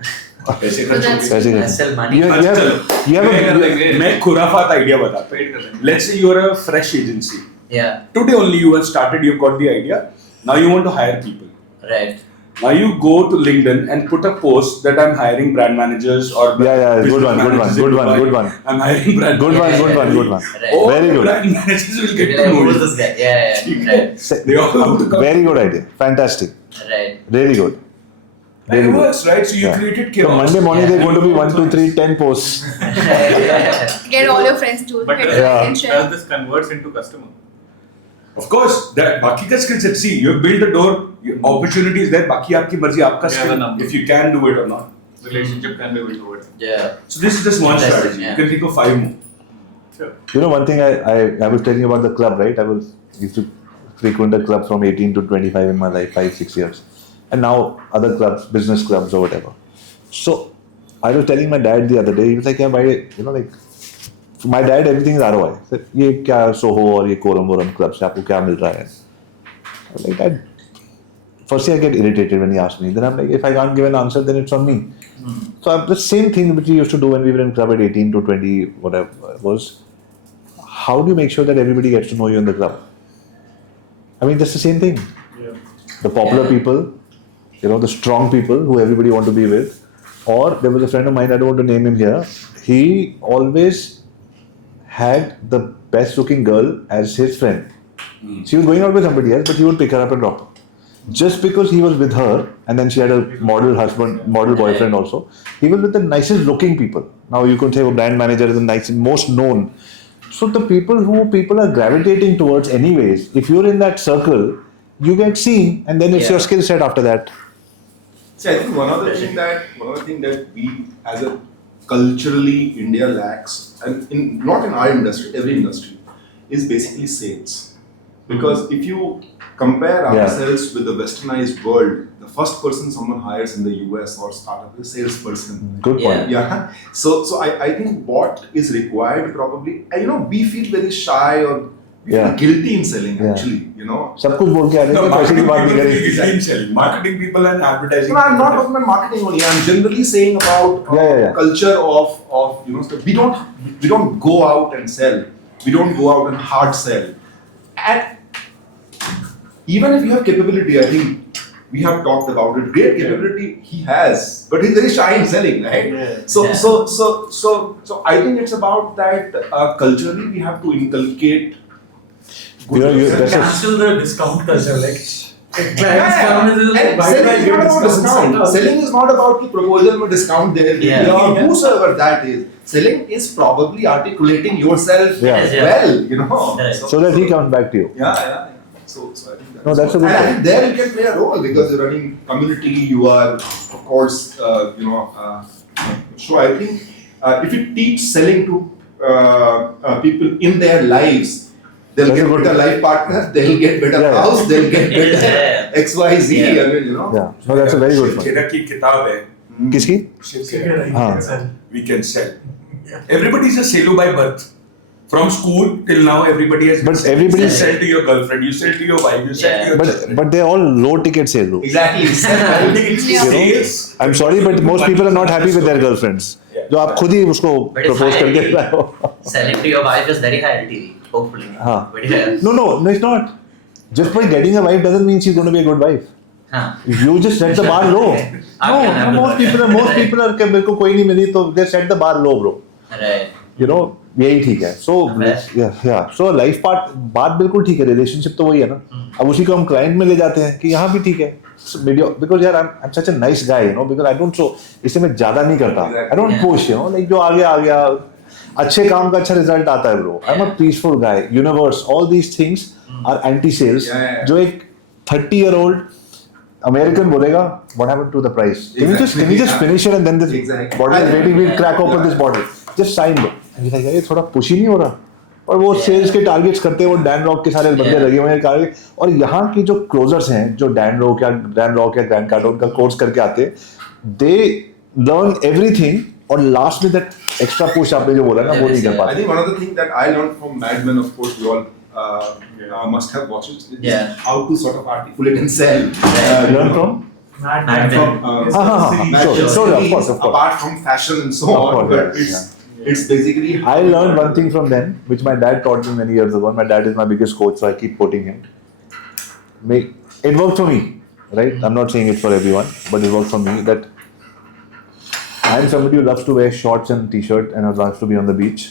पैसे So खर्च that's- पैसे I करना sell money. you अच्छा, have चलो। you have Pay कर a देंगे. मैं खुराफात idea बताता Paid कर हूँ. देंगे. Let's say you're a fresh agency. Yeah. Today only you have started, you've got the idea. Now you want to hire people. Right. Now you go to LinkedIn and put a post that I'm hiring brand managers or Yeah, business good one, managers in Dubai. good one. I'm hiring brand good one managers. good one Right. All Very the good. brand managers will get Be to like, know who is you. this guy? Yeah. Right. They all have to come. very good idea fantastic Right. really good And it works, right? So you Yeah. created so chaos. Monday morning Yeah. they're going to be 1 2 3 10 posts Get all your friends to But it Yeah. and share. does this converts into customer? Of course, that बाकी का skill set. See, you build the door. Your opportunity is there. बाकी आपकी मर्जी, आपका Yeah, skill. the number. If you can do it or not. Relationship can be built over it. Yeah. So this is just one Interesting, strategy. yeah. You can think of 5 more. Sure. you know one thing I was telling you about the club right I used to frequent a club from 18 to 25 in my life 5-6 years and now other clubs business clubs or whatever so I was telling my dad the other day he was like yeah like for my dad everything is ROI so, ये क्या Soho और ये quorum worm club से आपको क्या मिल रहा है I'm like Dad firstly I get irritated when he asks me then I'm like if I can't give an answer then it's on me so the same thing which we used to do when we were in club at 18 to 20 whatever it was how do you make sure that everybody gets to know you in the club I mean that's the same thing the popular Yeah. people the strong people who everybody want to be with or there was a friend of mine I don't want to name him here he always had the best looking girl as his friend she was going out with somebody else but he would pick her up and drop her just because he was with her and then she had a model boyfriend also he was with the nicest looking people now you could say a brand manager is the nicest most known so the people who people are gravitating towards anyways if you're in that circle you get seen and then it's Yeah. your skill set after that See, I think one of the thing that we as a culturally India lacks, and not in our industry, every industry, is basically sales. Because if you compare Yeah. ourselves with the westernized world, the first person someone hires in the US or startup is a salesperson. good point Yeah. So I think what is required probably, and we feel very shy or we Yeah. feel guilty in selling Yeah. actually, सब कुछ बोल के आ No, जाएंगे पैसे की marketing बात नहीं people करेंगे is in selling. Marketing people and advertising. No, I'm not people. talking about marketing only. I'm generally saying about Yeah. culture of stuff. We don't go out and sell. We don't go out and hard sell. And even if you have capability, I think we have talked about it. Great capability he has, but he's very shy in selling, right? Yeah. So Yeah. so I think it's about that culturally we have to inculcate. that's a- Cancel the discount culture. Like, Yeah, clients come and they're like, and why do I selling is get not about discounts? discount. Selling is not about the proposal or discount there. Yeah. Or whosoever that is. Selling is probably articulating yourself Yeah. well, Right. so that he comes back to you Yeah. So I think No, that's a good and I point. think there you can play a role because you're running community. You are, of course, so I think if you teach selling to people in their lives, they'll That's a get good better life partner. They'll get better Yeah. house. They'll get better Yeah. XYZ. Yeah. I mean, yeah no that's a very good point Cheda की किताब है. किसकी हाँ. We can sell. Everybody is a seller by birth. From school till now, everybody has. But everybody You is- sell to your girlfriend. You sell to your wife. You sell Yeah. to your. but they're all low ticket sales though. Exactly. Yeah. Sales. I'm sorry but most people are not happy with their girlfriends जो आप खुद ही उसको But it's propose high कर दे LTV. रहे हो Selling to your wife is very high LTV, hopefully. हाँ Very high. no it's not just by getting a wife doesn't mean she's going to be a good wife. You just set the bar low. No, most people are मेरे को कोई नहीं मिली तो they set the bar low, bro. Right. You know, यही ठीक है. So yeah. So life part बात बिल्कुल ठीक है. Relationship तो वही है ना. अब उसी को हम client में ले जाते हैं कि यहाँ भी ठीक है. Because यार I'm such a nice guy, you know, because I don't so इससे मैं ज़्यादा नहीं करता. I don't push, you know, like जो आ गया अच्छे काम का अच्छा रिजल्ट आता है, bro. I'm a peaceful guy. Universe, all these things are anti-sales. जो एक 30-year-old American बोलेगा, what happened to the price? Can you just finish it and then this bottle is ready? We'll crack open this bottle. Just sign लो. ये थोड़ा push ही नहीं हो रहा. और वो सेल्स के टारगेट्स करते हैं वो डैन रॉक के सारे बंदे लगे हुए हैं और यहाँ की जो क्लोजर्स हैं जो डैन रॉक या ग्रैंड कार्डोन का कोर्स करके आते हैं दे लर्न एवरीथिंग और लास्ट में दैट एक्स्ट्रा पुश आपने जो बोला ना वो नहीं कर पाते. I think one of the things that I learned from Mad Men, of course, we all must have watched it. Is how to sort of articulate and sell. Learn from Mad from sure, of course. Apart from fashion and so on, but it's basically. I learned one thing from them, which my dad taught me many years ago. My dad is my biggest coach, so I keep quoting him. It worked for me, right? I'm not saying it for everyone, but it worked for me. That I'm somebody who loves to wear shorts and t-shirt and loves to be on the beach,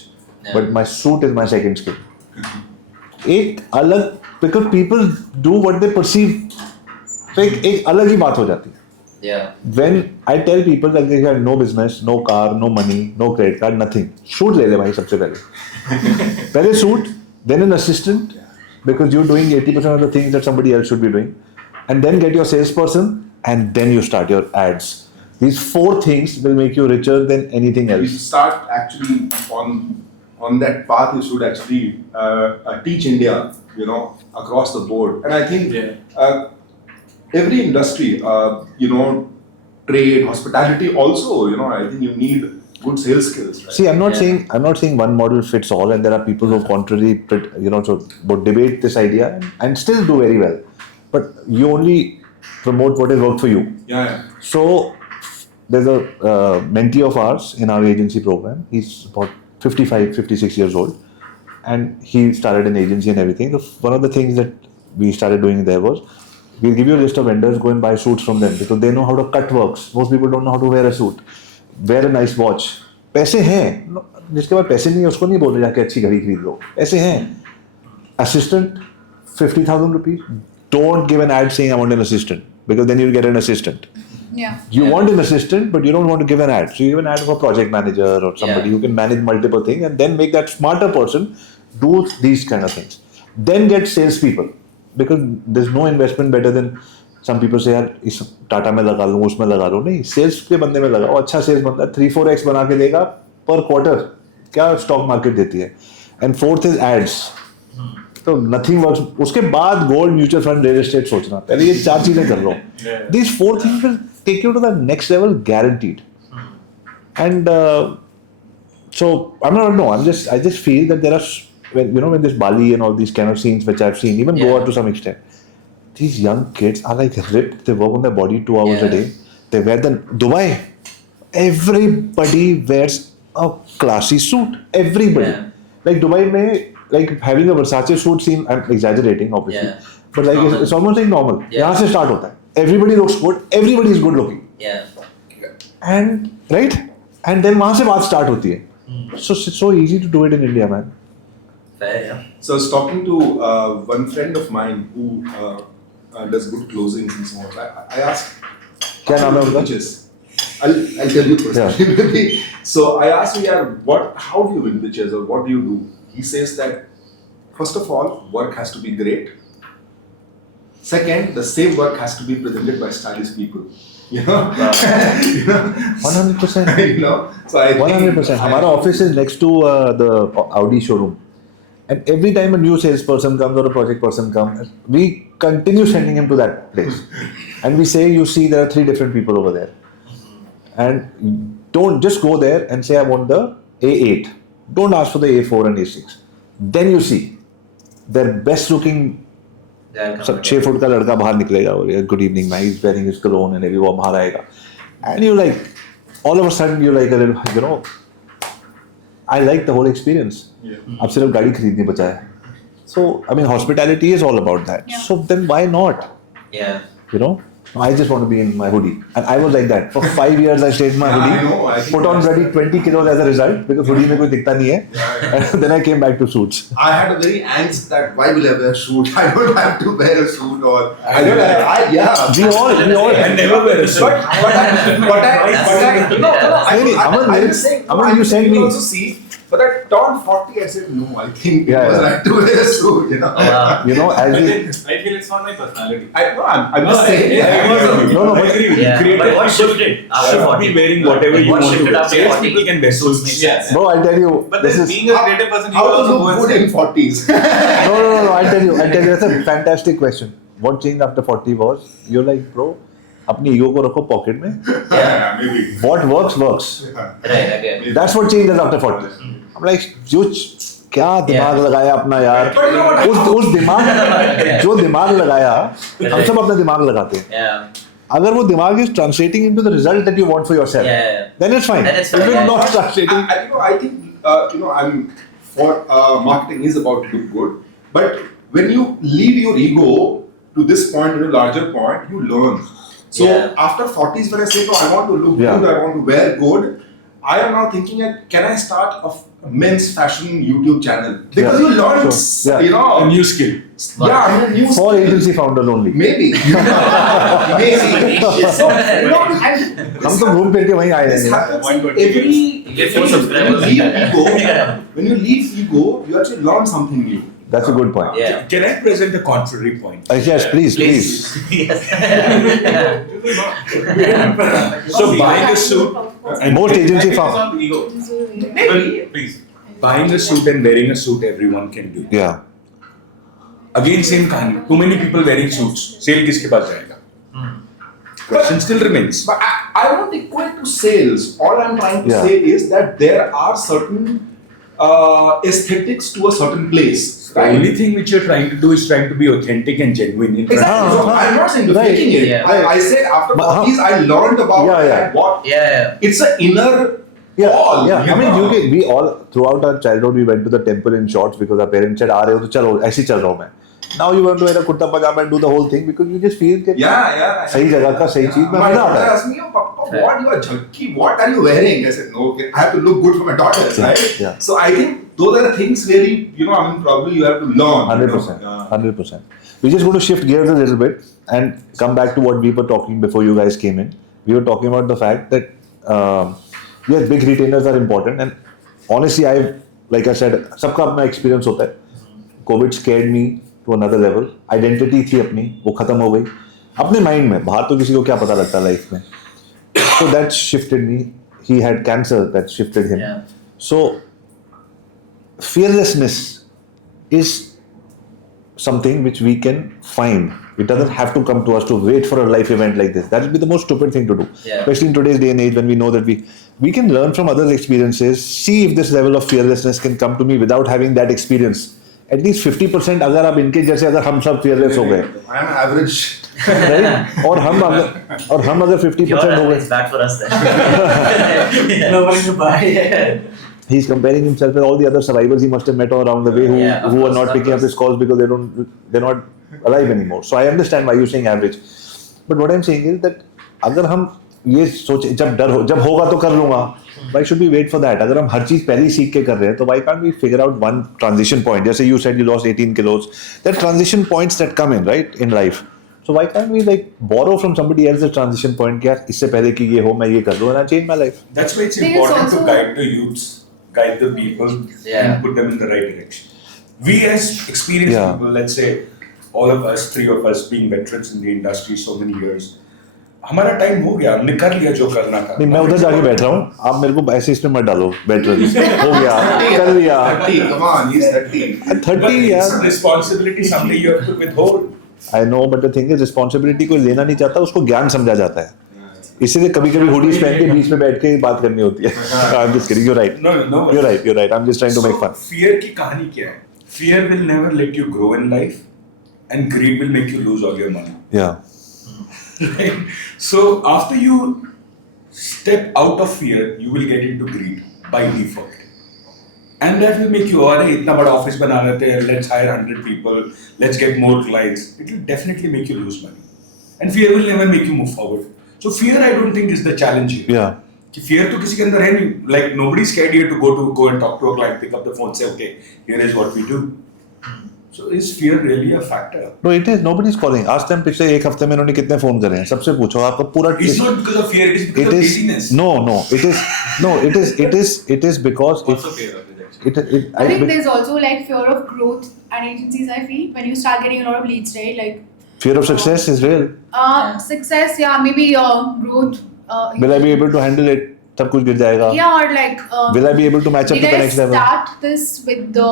but my suit is my second skill. एक अलग because people do what they perceive. तो एक अलग ही बात हो जाती है. Yeah. When I tell people that they have no business, no car, no money, no credit card, nothing, shoot ले ले भाई सबसे पहले shoot, then an assistant, because you're doing 80% of the things that somebody else should be doing, and then get your salesperson, and then you start your ads. These 4 things will make you richer than anything else. You start actually on that path. You should actually teach India, you know, across the board, and I think. Every industry, you know, trade, hospitality also, you know, I think you need good sales skills. Right? See, I'm not saying one model fits all, and there are people who contrary, you know, so would debate this idea and still do very well. But you only promote what has worked for you. Yeah. So there's a mentee of ours in our agency program. He's about 55, 56 years old, and he started an agency and everything. One of the things that we started doing there was. We'll give you a list of vendors, go and buy suits from them because they know how to cut works. Most people don't know how to wear a suit. Wear a nice watch. पैसे हैं जिसके पास पैसे नहीं है उसको नहीं बोल रहे जाके अच्छी घड़ी खरीद लो. पैसे हैं. Assistant, 50,000 rupees. Don't give an ad saying I want an assistant because then you'll get an assistant. Yeah. You want an assistant but you don't want to give an ad. So you give an ad for a project manager or somebody who can manage multiple things and then make that smarter person do these kind of things. Then get salespeople. Because there's no investment better than some people say यार इस टाटा में लगा लूँ उसमें लगा लूँ नहीं sales के बंदे में लगाओ अच्छा सेल्स बंदा 3-4x बना के देगा पर क्वार्टर क्या स्टॉक मार्केट देती है एंड 4th इज एड्स तो नथिंग वर्क्स उसके बाद gold mutual fund real estate सोचना पहले ये 4 चीजें कर लो this 4 things will take you to the next level guaranteed and so I just feel that there are when this Bali and all these kind of scenes which I've seen, even Goa to some extent, these young kids are like ripped. They work on their body 2 hours a day. They wear Dubai. Everybody wears a classy suit. Everybody. Like Dubai like having a Versace suit seems, I'm exaggerating obviously, but like it's almost like normal. यहाँ से start होता है. Everybody looks good. Everybody is good looking. And right? And then वहाँ से बात start होती है. So it's so easy to do it in India, man. So I was talking to one friend of mine who does good closings and so on. I asked, क्या नाम है उनका? I'll tell you personally. So I asked him, how do you win pitches or what do you do? He says that first of all, work has to be great. Second, the same work has to be presented by stylish people. You know, 100%. You know, so I 100%. हमारा office is next to the Audi showroom. And every time a new salesperson comes or a project person comes, we continue sending him to that place. And we say, you see, there are 3 different people over there. And don't just go there and say, I want the A8. Don't ask for the A4 and A6. Then you see, their best looking 6 foot का लड़का बाहर निकलेगा और good evening man is wearing his cologne and वो बाहर आएगा. And you like, all of a sudden you like a little, you know, I like the whole experience. अब सिर्फ गाड़ी खरीदनी बचा है. So, I mean, hospitality is all about that. Yeah. So then why not? Yeah. You know, I just want to be in my hoodie. And I was like that. For 5 years, I stayed in my Yeah, I hoodie. know, I think Put on that's ready 20 kilos as a result because hoodie mein koi dikhta nahi hai. Yeah. And then I came back to suits. I had a very angst that why will I wear a suit? I don't have to wear a suit or I don't have, yeah. We all. I never wear a suit. But I'm just saying, Aman, you sent me. also see, but I turned 40, I said, no, I think Yeah, it was yeah. right to wear a suit, you know. You know, as But we, then I feel it's not my personality. I'm just saying. I agree with you. No, no, I but- agree with you. Yeah. Creative But what people shifted after should 40? be wearing whatever you What want to shifted wear. after Sales 40? people can wear suits. Yes. bro, I'll tell you. But This then is being a creative person, you How to also go look and good in 40s? no. I'll tell you. That's a fantastic question. What changed after 40 was you're like, bro, अपनी ego को रखो pocket में. Yeah, maybe. What works works. Right, okay. That's what changes after 40. I'm like, क्या दिमाग लगाया अपना यार. But you know what? उस दिमाग जो दिमाग लगाया हम सब अपना दिमाग लगाते हैं. Yeah. अगर वो दिमाग is translating into the result that you want for yourself, Yeah. then it's fine. Then it's If fine. it's not translating, I think I'm for marketing is about to look good, but when you leave your ego to this point, to a larger point, you learn. So Yeah. after 40s, when I say, oh, I want to look Yeah. good, I want to wear good, I am now thinking, can I start a men's fashion YouTube channel? Because Yeah. you learn, Sure. Yeah. you know, A new skill. yeah, I mean, new for skill. agency founders only. Maybe. Maybe. So, you know, and हम तो घूम फिर के वहीं आए this हैं. happens in 120 every, Get more when subscribers. you leave ego, when you leave ego, you actually learn something new. That's a good point. Yeah. Can I present a contrary point? Yes, please. Yes. So buying a suit and Most agency I think it's found. on ego. Maybe. Please. buying a suit and wearing a suit, everyone can do. Yeah. Again, same kahani. Too many people wearing suits. Sale kiske paas jayega? Question still remains. But I won't equate to sales. All I'm trying to Yeah. say is that there are certain aesthetics to a certain place. The only thing which you're trying to do is trying to be authentic and genuine in front Exactly. of So I'm not saying you're Right. faking it. Yeah. I said after But 40s, I learned about Yeah, yeah. that what Yeah. it's an inner Yeah, wall. yeah. I mean, we all throughout our childhood we went to the temple in shorts because our parents said, "आ रहे हो तो चलो ऐसे ही चल रहा हूँ मैं." Now you want to wear a kurta pajama and do the whole thing because you just feel that Yeah. सही जगह का सही चीज में My मजा daughter आता है. asked me, "Oh, Papa, what you are junky? What are you wearing?" I said, "No, okay, I have to look good for my daughters, Yeah, right?" yeah. So I think those are the things where I mean, probably you have to learn. 100%. Yeah. 100%. We're just going to shift gears a little bit and come back to what we were talking before you guys came in. We were talking about the fact that yes, big retailers are important, and honestly, like I said, सबका अपना experience होता है. COVID scared me to another level. Identity थी अपनी, वो खत्म हो गई. अपने mind में, बाहर तो किसी को क्या पता लगता लाइफ में. So that shifted me. He had cancer, that shifted him. Yeah. So fearlessness is something which we can find. It doesn't have to come to us to wait for a life event like this. That will be the most stupid thing to do. Yeah. Especially in today's day and age when we know that we can learn from others' experiences, see if this level of fearlessness can come to me without having that experience. At least 50% अगर आप इनके जैसे अगर हम सब fearless हो गए, I am average. right? और हम अगर 50% Your हो is गए, bad for us then. No one to buy. he's comparing himself with all the other survivors he must have met all around the way Yeah, of who are course, not of picking up course. his calls because they're not alive anymore. So I understand why you're saying average. But what I'm saying is that अगर हम ये सोचे जब होगा तो कर लूंगा, why should we wait for that? अगर हम हर चीज पहले ही सीख के कर रहे हैं तो why can't we figure out one transition point? जैसे you said you lost 18 kilos. There are transition points that come in, right, in life. So why can't we like borrow from somebody else's transition point? क्या इससे पहले कि ये हो मैं ये कर लूँ and I change my life. That's why it's I think it's important to also- guide the youths, guide the people, Yeah. and put them in the right direction. We as experienced Yeah. people, let's say all of us, 3 of us being veterans in the industry so many years, हमारा time हो गया, हमने कर लिया जो करना था. नहीं मैं उधर जाके बैठ रहा हूँ, आप मेरे को ऐसे इसमें मत डालो, veterans हो गया, कर लिया. 30, come on, he's 30. 30 But it's यार. responsibility someday you have to withhold. I know, but the thing is, responsibility कोई लेना नहीं चाहता, उसको ज्ञान समझा जाता है. इसीलिए कभी-कभी हुडीज पहन के बीच में बैठ के बात करनी होती है. I'm just kidding. You're right. No. You're right. I'm just trying to make fun. Fear की कहानी क्या है? Fear will never let you grow in life, and greed will make you lose all your money. Yeah. Right? So after you step out of fear, you will get into greed by default. And that will make you, अरे इतना बड़ा office बना लेते हैं, let's hire 100 people, let's get more clients. It will definitely make you lose money. And fear will never make you move forward. So fear, I don't think, is the challenge here. Yeah. कि fear तो किसी के अंदर है नहीं. Like nobody's scared here to go and talk to a client, pick up the phone, say, okay, here is what we do. So is fear really a factor? No, it is. Nobody's calling. Ask them पिछले एक हफ्ते में उन्होंने कितने phone करे हैं. सबसे पूछो आपका पूरा. It's not because of fear. It is because of laziness. No. It is because Also fear of rejection. I think there's also like fear of growth at agencies. I feel when you start getting a lot of leads, right? Like fear of success is real. Success, yeah, maybe growth. Will I be able to handle it? सब कुछ गिर जाएगा. Yeah, or like. Will I be able to match up to the next level? Did I start this with the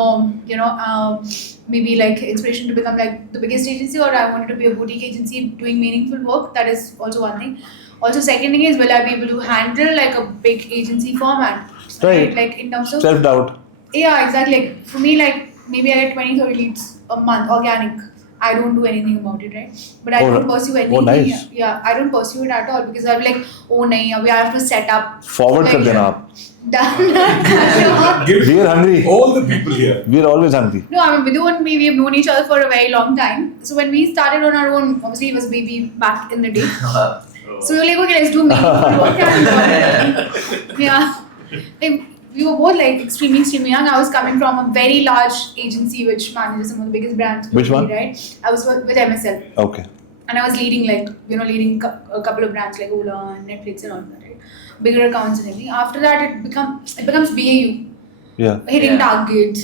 maybe like inspiration to become like the biggest agency, or I wanted to be a boutique agency doing meaningful work? That is also one thing. Also, second thing is, will I be able to handle like a big agency format? Right. Like in terms of Self-doubt. Yeah, exactly. Like for me, like maybe I get 20-30 leads a month, organic. I don't do anything about it, right? But I don't pursue anything. Oh, nice. Yeah, I don't pursue it at all because I'm like, oh no, we have to set up. Forward like, कर देना आप. Done. We are hungry. All the people here. We are always hungry. No, I mean, Vidhu and me, we have known each other for a very long time. So when we started on our own, obviously it was baby back in the day. So we were like, okay, let's do meaningful work. Yeah. Like, we were both like extremely young. I was coming from a very large agency which manages some of the biggest brands. Which one? Right? I was with MSL. Okay. And I was leading a couple of brands like Ola and Netflix and all that, right? Bigger accounts and everything. After that, it becomes BAU. Yeah. Hitting targets,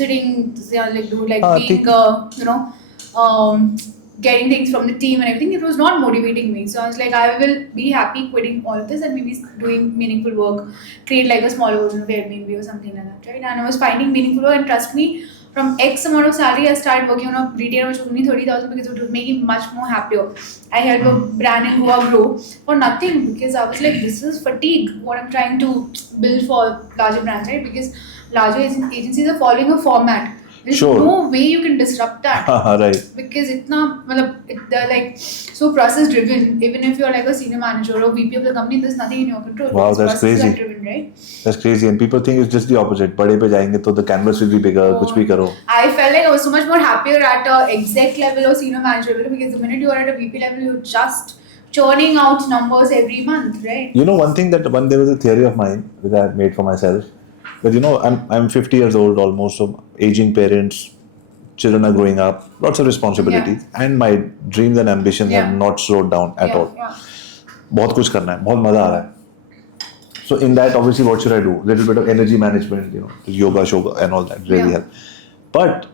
getting things from the team and everything. It was not motivating me. So I was like, I will be happy quitting all of this and maybe doing meaningful work, create like a small version of Airbnb or something like that, right? And I was finding meaningful work, and trust me, from X amount of salary, I started working on a retail which was only 30,000 because it was making much more happier. I helped a brand in Goa grow for nothing because I was like, this is fatigue, what I'm trying to build for larger brands, right? Because larger agencies are following a format. There's no way you can disrupt that. Right. Because they're like so process driven. Even if you're like a senior manager or VP of the company, there's nothing in your control. Wow, it's that's crazy. Driven, right? That's crazy, and people think it's just the opposite. बड़े पे जाएंगे तो the canvas will be bigger. कुछ भी करो. I felt like I was so much more happier at a exec level or senior manager level because the minute you are at a VP level, you're just churning out numbers every month, right? You know, there was a theory of mine that I made for myself. But you know, I'm 50 years old almost, so aging parents, children are growing up, lots of responsibilities, and my dreams and ambitions have not slowed down at all. बहुत कुछ करना है, बहुत मजा आ रहा है. So in that, obviously, what should I do? Little bit of energy management, you know, yoga and all that really help. But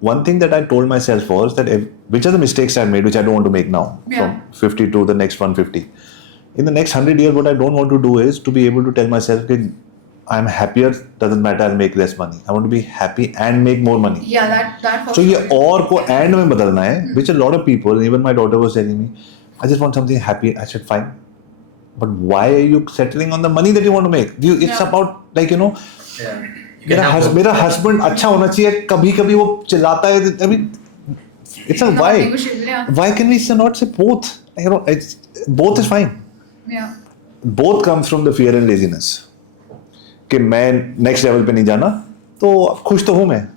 one thing that I told myself was that which are the mistakes I made, which I don't want to make now, from 50 to the next 150. In the next 100 years, what I don't want to do is to be able to tell myself that I'm happier, doesn't matter, I'll make less money. I want to be happy and make more money. Yeah, that for So ये और को and में बदलना है, which a lot of people, even my daughter was telling me, I just want something happy. I said, fine. But why are you settling on the money that you want to make? It's about like, you know, मेरा husband अच्छा होना चाहिए. कभी वो चिल्लाता है. I mean, it's a why. Why can we not say both? You know, both is fine. Yeah. Both comes from the fear and laziness. कि मैं नेक्स्ट लेवल पे नहीं जाना, तो खुश तो हूँ मैं,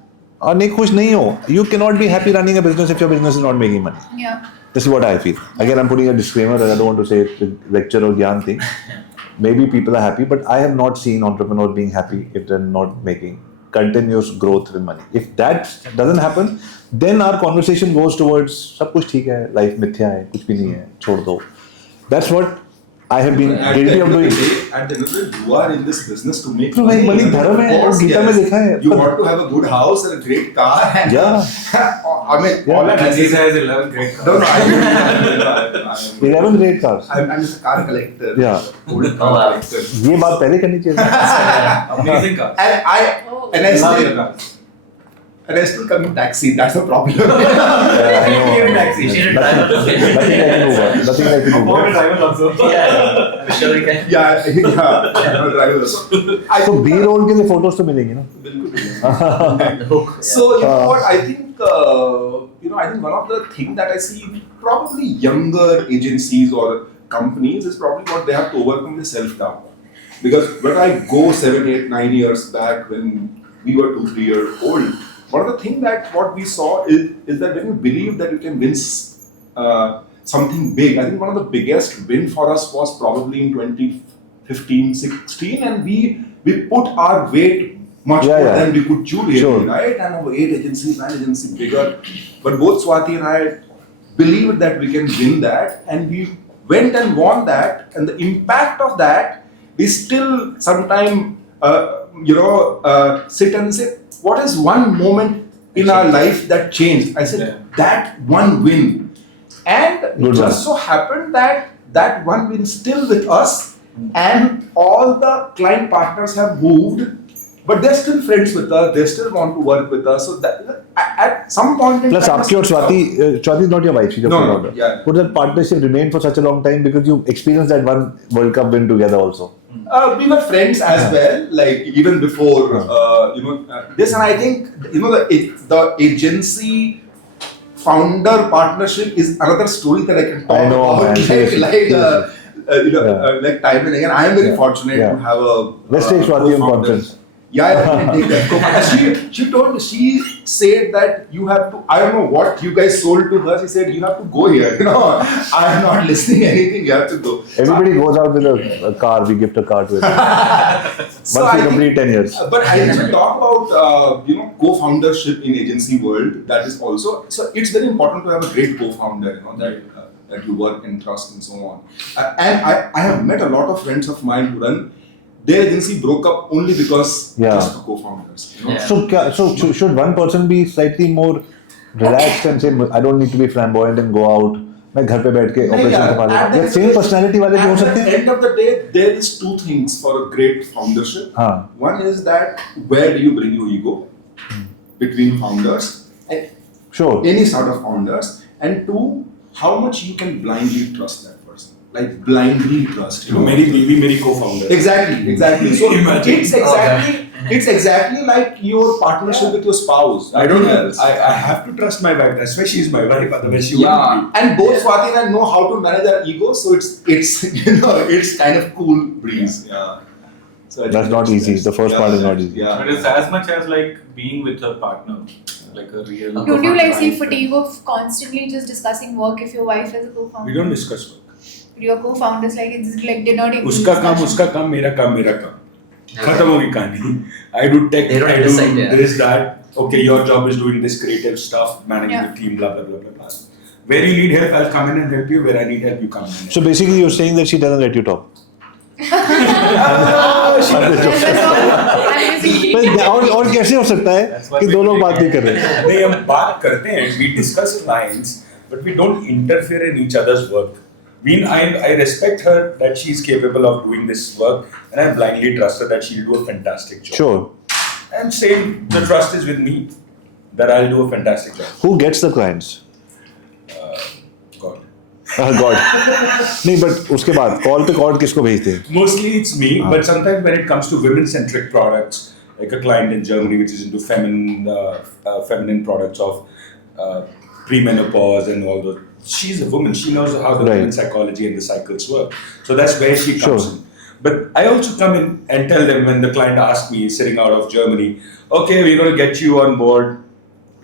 और नहीं खुश नहीं हो. You cannot be happy running a business if your business is not making money. Yeah. This is what I feel. Again, I'm putting a disclaimer that I don't want to say it's a lecture or gyan thing. Maybe people are happy, but I have not seen entrepreneurs being happy if they're not making continuous growth with money. If that doesn't happen, then our conversation goes towards सब कुछ ठीक है, life मिथ्या है, कुछ भी नहीं है, छोड़ दो. That's what I have been guilty of doing. At the end of the day, you are in this business to make तो भाई money धर्म है, और गीता में लिखा है. You want to have a good house and a great car. Yeah. I mean, all that Aziz has 11 great cars. No, 11 great cars. I'm just a car collector. Yeah. Old car collector. ये बात पहले करनी चाहिए. Amazing cars. And I still come in taxi. That's the problem. You should drive up to Nothing like an Uber. Driver also. Yeah, I'm sure we can. Yeah. Drivers. तो B roll के लिए photos तो मिलेंगी ना. So you know what? I think I think one of the things that I see probably younger agencies or companies is probably what they have to overcome the self-doubt. Because when I go 7, 8, 9 years back when we were 2, 3 years old, one of the things that what we saw is that when you believe that you can win something big, I think one of the biggest win for us was probably in 2015, 16, and we put our weight much more than we could chew really, right? And our 8 agencies, 9 agencies bigger. But both Swati and I believed that we can win that, and we went and won that, and the impact of that is still sometime sit and say, what is one moment in our life that changed? I said, that one win. And it just so happened that that one win still with us, and all the client partners have moved, but they're still friends with us, they still want to work with us. So that at some point in Plus, time, Aapki or Swati is not your wife, she's your co-founder. Yeah. Could that partnership remain for such a long time because you experienced that one World Cup win together also? We were friends as well, like even before this, and I think the agency founder partnership is another story that I can talk about. Like time and again, I am very fortunate to have a. Let's take Swati on conference. Yeah, I can take that. She told me, she said that you have to, I don't know what you guys sold to her, she said you have to go here, I am not listening anything, you have to go. Everybody goes out with a car, we gift a car to it. Once we complete 10 years. But I think we talk about, co-foundership in agency world, that is also, so it's very important to have a great co-founder, that you work and trust and so on. And I have met a lot of friends of mine who run, their agency broke up only because just the co-founders. So should one person be slightly more relaxed and say, I don't need to be flamboyant and go out? मैं घर पे बैठ के operation संभालूंगा. या same personality वाले भी हो सकते हैं? At the end of the day, there is two things for a great foundership. One is that where do you bring your ego between founders and any sort of founders, and two, how much you can blindly trust that person. Like blindly trust. Meri BB, meri co-founder. Exactly. So it's exactly like your partnership with your spouse. I don't know. I have to trust my wife. That's why she's my wife. Otherwise, she wouldn't be. And both Swati and I know how to manage our ego. So it's kind of cool breeze. Yeah. So that's not easy. The first part is not easy. But it's as much as like being with a partner, like a real. Don't you like see fatigue of constantly just discussing work if your wife is a co-founder? We don't discuss work. Your co-founders it's like they're not even. उसका काम, मेरा काम. खत्म होगी कहानी. I do tech, I do this, that. Okay, your job is doing this creative stuff, managing the team, blah blah blah blah blah. Where you need help, I'll come in and help you. Where I need help, you come in. So basically, you're saying that she doesn't let you talk. और कैसे हो सकता है कि दो लोग बात नहीं कर रहे? नहीं, हम बात करते हैं. We discuss clients, but we don't interfere in each other's work. I respect her that she's capable of doing this work, and I blindly trust her that she'll do a fantastic job. Sure. And same, the trust is with me that I'll do a fantastic job. Who gets the clients? God. God. नहीं, but उसके बाद call पे call किसको भेजते हैं? Mostly it's me, but sometimes when it comes to women-centric products, like a client in Germany which is into feminine products of premenopause and all those. She's a woman. She knows how the women's psychology and the cycles work. So that's where she comes in. But I also come in and tell them when the client asks me, sitting out of Germany, okay, we're going to get you on board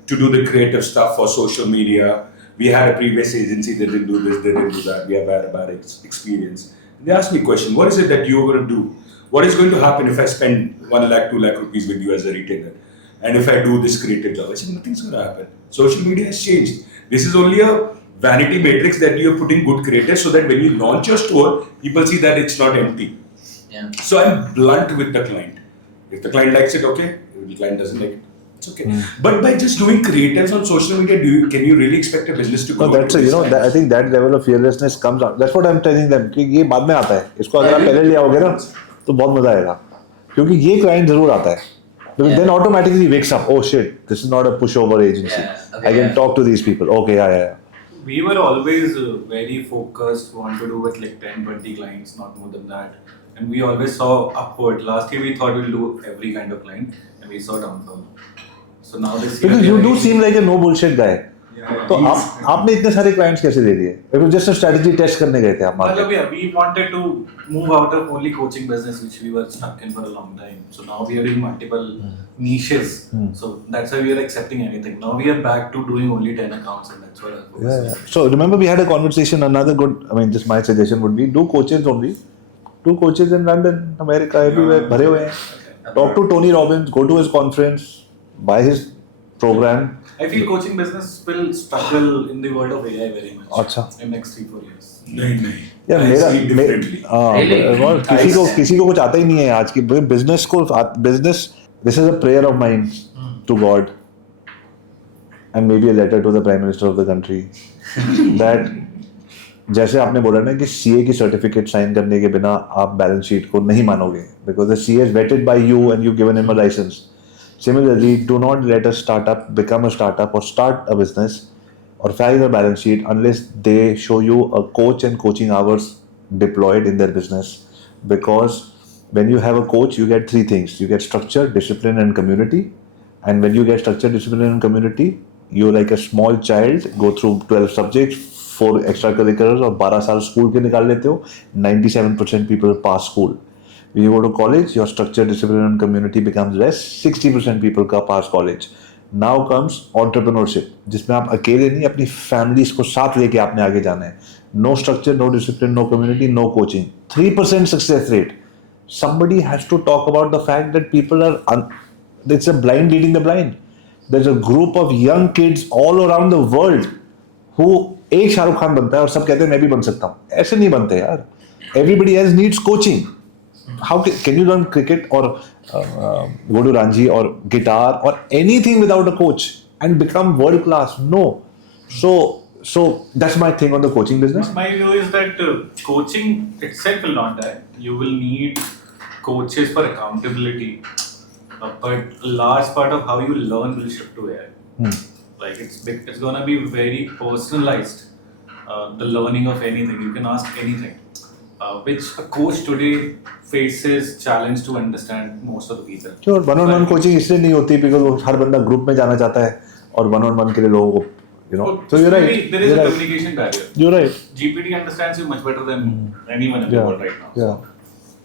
to do the creative stuff for social media. We had a previous agency that didn't do this, they didn't do that. We have had a bad experience. They ask me a question, what is it that you're going to do? What is going to happen if I spend 1 lakh, 2 lakh rupees with you as a retailer? And if I do this creative job? I said, nothing's going to happen. Social media has changed. This is only a vanity matrix that you're putting good creators so that when you launch your store, people see that it's not empty. Yeah. So I'm blunt with the client. If the client likes it, okay. If the client doesn't like it, it's okay. But by just doing creatives on social media, can you really expect a business to grow? No, that's I think that level of fearlessness comes out. That's what I'm telling them. कि ये बाद में आता है. इसको अगर आप पहले ले आओगे ना, तो बहुत मजा आएगा. क्योंकि ये client जरूर आता है. Because then automatically he wakes up. Oh shit, this is not a pushover agency. I can talk to these people. Okay, yeah. We were always very focused, want to do with like 10, 20 clients, not more than that. And we always saw upward. Last year we thought we'll do every kind of client, and we saw downfall. So now this year. Because you do seem like a no bullshit guy. तो आपने इतने सारे clients कैसे दे दिए? It was just a strategy test करने गए थे आप market. Well, yeah, we wanted to move out of only coaching business, which we were stuck in for a long time. So now we are in multiple niches. So that's why we are accepting anything. Now we are back to doing only 10 accounts, and that's what our focus is. So remember we had a conversation. Another good, I mean, just my suggestion would be do coaches only. Do coaches in London, America, everywhere. भरे हुए हैं. Talk to Tony Robbins. Go to his conference. Buy his program. I feel coaching business will struggle in the world of AI very much. अच्छा. In next 3-4 years. नहीं यार I see it differently. और किसी को कुछ आता ही नहीं है आज की बिजनेस को business this is a prayer of mine to God and may be a letter to the prime minister of the country that जैसे आपने बोला ना कि सीए की सर्टिफिकेट साइन करने के बिना आप बैलेंस शीट को नहीं मानोगे because the CA is vetted by you and you given him a licence. Similarly, do not let a startup become a startup or start a business or file a balance sheet unless they show you a coach and coaching hours deployed in their business. Because when you have a coach, you get three things. You get structure, discipline and community. And when you get structure, discipline and community, you're like a small child, go through 12 subjects, 4 extracurriculars और 12 साल school के निकाल लेते हो. 97% people pass school. When you go to college, your structure, discipline and community becomes less. 60% people का pass college. Now comes entrepreneurship, जिसमें आप अकेले नहीं अपनी families को साथ लेके आपने आगे जाना है. No structure, no discipline, no community, no coaching. 3% success rate. Somebody has to talk about the fact that people are it's a blind leading the blind. There's a group of young kids all around the world who एक शाहरुख खान बनता है और सब कहते हैं मैं भी बन सकता हूँ. ऐसे नहीं बनते यार. Everybody else needs coaching. How can you learn cricket or go to Ranji or guitar or anything without a coach and become world class? No. So that's my thing on the coaching business. My view is that coaching itself will not die. You will need coaches for accountability, but a large part of how you learn will shift to AI. Like it's gonna be very personalized. The learning of anything, you can ask anything. Which a coach today faces challenge to understand most of the people. Sure, one-on-one coaching इसलिए नहीं होती because वो हर बंदा group में जाना चाहता है और one-on-one के लिए लोगों को so you're right. There is a communication barrier. You're right. GPT understands you much better than anyone in the world right now. Yeah.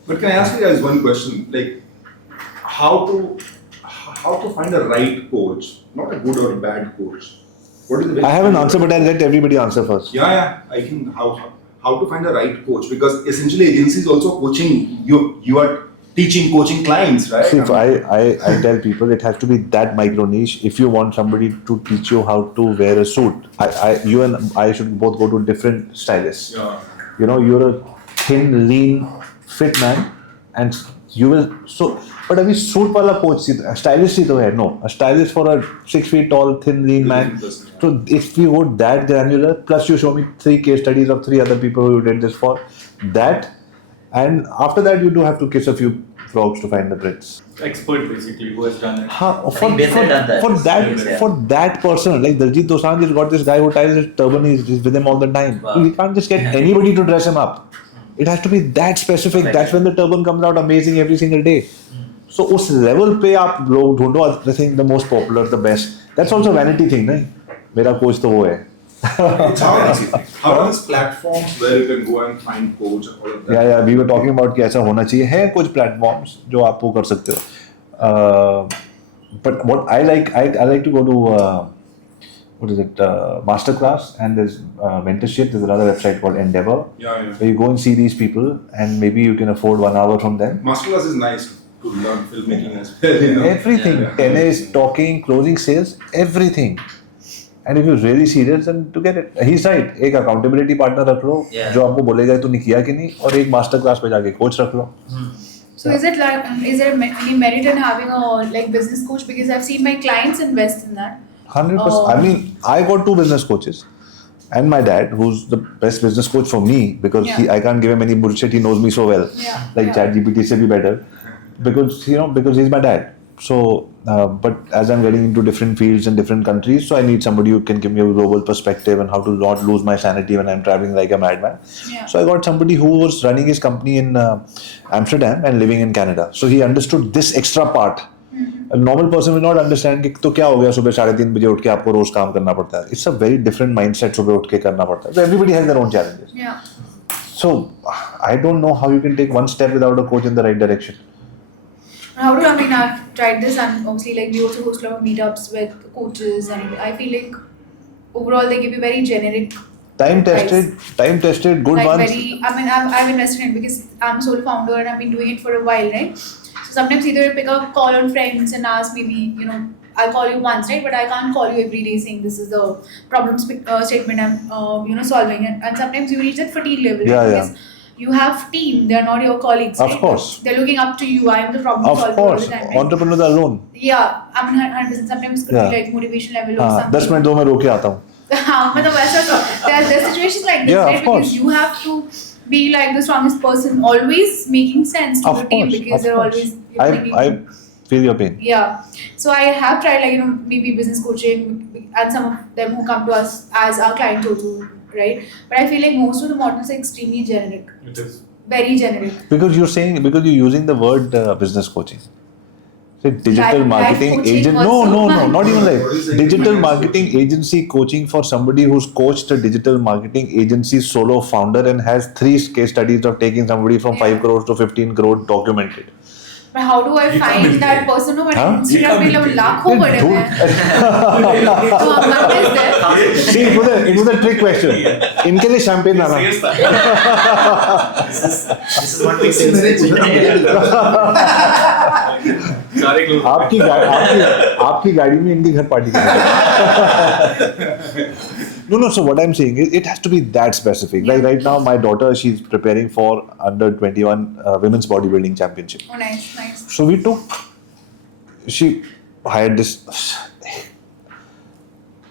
But can I ask you guys one question? Like, how to find a right coach, not a good or bad coach? What is the best? I have an answer, but I'll let everybody answer first. Yeah. I can how to find a right coach, because essentially agency is also coaching. You are teaching, coaching clients, right? See, if I tell people it has to be that micro niche. If you want somebody to teach you how to wear a suit, you and I should both go to different stylists. Yeah. You know, you're a thin, lean, fit man, and you will but अभी suit वाला coach stylist ही तो है. No, a stylist for a 6 feet tall, thin, lean man. So if you go that granular, plus you show me 3 case studies of 3 other people who did this for that, and after that you do have to kiss a few frogs to find the prince. Expert basically who has done it. For that person, like Daljit Dosanjh has got this guy who ties his turban, he's with him all the time. Wow. You can't just get anybody to dress him up. It has to be that specific. That's when the turban comes out amazing every single day. So उस level पे आप लोग ढूंढो. I think the most popular, the best. That's also vanity thing, नहीं? मेरा coach तो वो है. How are these platforms where you can go and find coach and all of that? Yeah. We were talking about कि ऐसा होना चाहिए. है कुछ platforms जो आप वो कर सकते हो. But what I like to go to what is it? Masterclass, and there's mentorship. There's another website called Endeavor. Yeah. Where you go and see these people, and maybe you can afford 1 hour from them. Masterclass is nice to learn filmmaking as well. You know? Everything, tennis, talking, closing sales, everything. And if you're really serious, then to get it, he's right. एक accountability partner रख लो, जो आपको बोलेगा तूने किया कि नहीं, और एक master class पे जाके coach रख लो. So is there any merit in having a like business coach? Because I've seen my clients invest in that. 100%. I mean, I got 2 business coaches. And my dad, who's the best business coach for me, because I can't give him any bullshit. He knows me so well, like ChatGPT se bhi better, because he's my dad. So, but as I'm getting into different fields in different countries, so I need somebody who can give me a global perspective and how to not lose my sanity when I'm traveling like a madman. Yeah. So I got somebody who was running his company in Amsterdam and living in Canada. So he understood this extra part. A normal person will not understand कि तो क्या हो गया सुबह 3:30 बजे उठ के आपको रोज काम करना पड़ता है. It's a very different mindset सुबह उठ के करना पड़ता है. So everybody has their own challenges. Yeah. So I don't know how you can take one step without a coach in the right direction. How do I mean? I've tried this, and obviously, like we also host a lot of meetups with coaches, and I feel like overall they give you very generic. Time tested, good like ones. very, I mean, I've invested in it because I'm a sole founder and I've been doing it for a while, right? So sometimes either pick up call on friends and ask maybe, I'll call you once, right? But I can't call you every day saying this is the problem statement I'm, solving. And sometimes you reach that fatigue level, Yeah, right? yeah. Because you have team, they're not your colleagues, Of right? course. They're looking up to you. I am the problem Of solver all course, the time, right? entrepreneurs are alone. Yeah, I mean, 100%. Sometimes it could Yeah. be like motivation level or हाँ, something. 10 minute दो मैं रोके आता हूँ. मतलब ऐसा तो there's situations like this, Yeah, right? of course. Because you have to be like the strongest person, always making sense to Of the team course, because of they're course. always making. I feel your pain. Yeah, so I have tried like maybe business coaching and some of them who come to us as our clients also, right? But I feel like most of the models are extremely generic, It is. very generic. Because you're using the word business coaching. Say digital Life marketing coaching agent. also. No, not even What like is it? digital Business marketing coaching? agency coaching for somebody who's coached a digital marketing agency solo founder and has 3 case studies of taking somebody from 5 Yeah. crores to 15 crore documented. But how do I You can't find milk that it. person? No, but Huh? You Instagram can't पे लोग milk it. लाखों बड़े हुए हैं. तो हमारे is there? See, it was a trick question. इनके लिए champagne लाना. This is what we say. Sorry, close. आपकी गाड़ी में इनकी घर पार्टी करेंगे. No. So what I'm saying is, it has to be that specific. Like right now, my daughter, she's preparing for under 21 women's bodybuilding championship. Oh, nice. So she hired this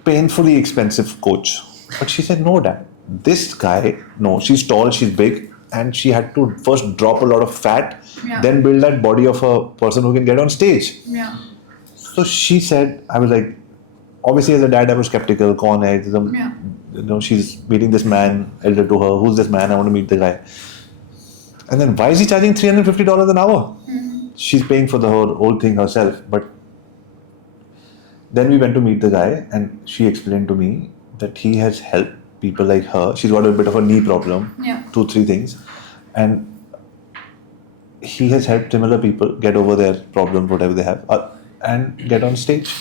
painfully expensive coach. But she said, no, Dad, this guy, no, she's tall, she's big, and she had to first drop a lot of fat, Yeah. then build that body of a person who can get on stage. Yeah. So she said, I was like, obviously as a dad, I was skeptical. Kaun hai? Yeah. She's meeting this man, elder to her. Who's this man? I want to meet the guy. And then why is he charging $350 an hour? Mm-hmm. She's paying for the whole thing herself. But then we went to meet the guy, and she explained to me that he has helped people like her. She's got a bit of a knee problem, Yeah. 2-3 things, and he has helped similar people get over their problems, whatever they have, and get on stage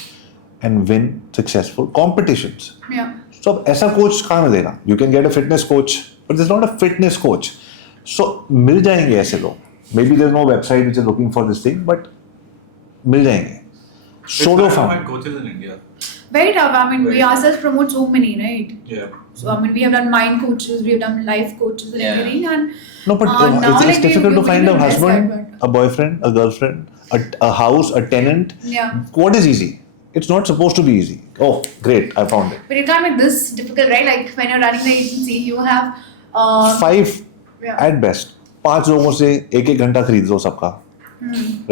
and win successful competitions. Yeah. So अब ऐसा coach कहाँ मिलेगा? You can get a fitness coach, but there's not a fitness coach. So मिल जाएंगे ऐसे लोग. Maybe there's no website which is looking for this thing, but मिल जाएंगे. Solo It's hard to found. find coaches in India. Very tough. I mean, we Very ourselves promote so many, right? Yeah. So I mean, we have done mind coaches, we have done life coaches and Yeah. everything, and No, but now, it's like, difficult to we find a invest husband, that, a boyfriend, a girlfriend, a house, a tenant. yeah. What is easy? It's not supposed to be easy. Oh, great, I found it. But it can't be this difficult, right? Like when you're running the agency, you have 5 yeah. at best. 5 लोगों से 1-1 घंटा खरीद लो सबका.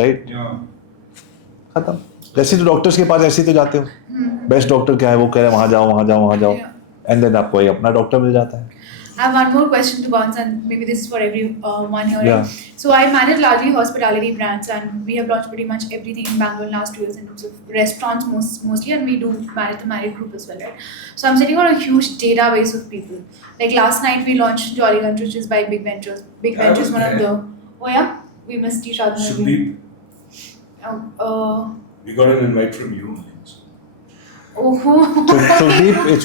Right? Yeah. खत्म. जैसे तो doctors के पास ऐसे ही तो जाते हो. बेस्ट डॉक्टर क्या है, वो कह रहे हैं वहाँ जाओ. Yeah. एंड देन आपको एक अपना डॉक्टर मिल जाता है. I have one more question to bounce, and maybe this is for everyone here. Yeah. Right? So I manage largely hospitality brands, and we have launched pretty much everything in Bangalore in last 2 years in terms of restaurants mostly, and we do manage the married group as well, right? So I'm sitting on a huge database of people. Like last night we launched Jollygunch, which is by Big Ventures. Big Yeah, I Ventures, was one of there. the. Oh yeah, we missed each other. Sudeep, Oh. we got an invite from you. Oh. So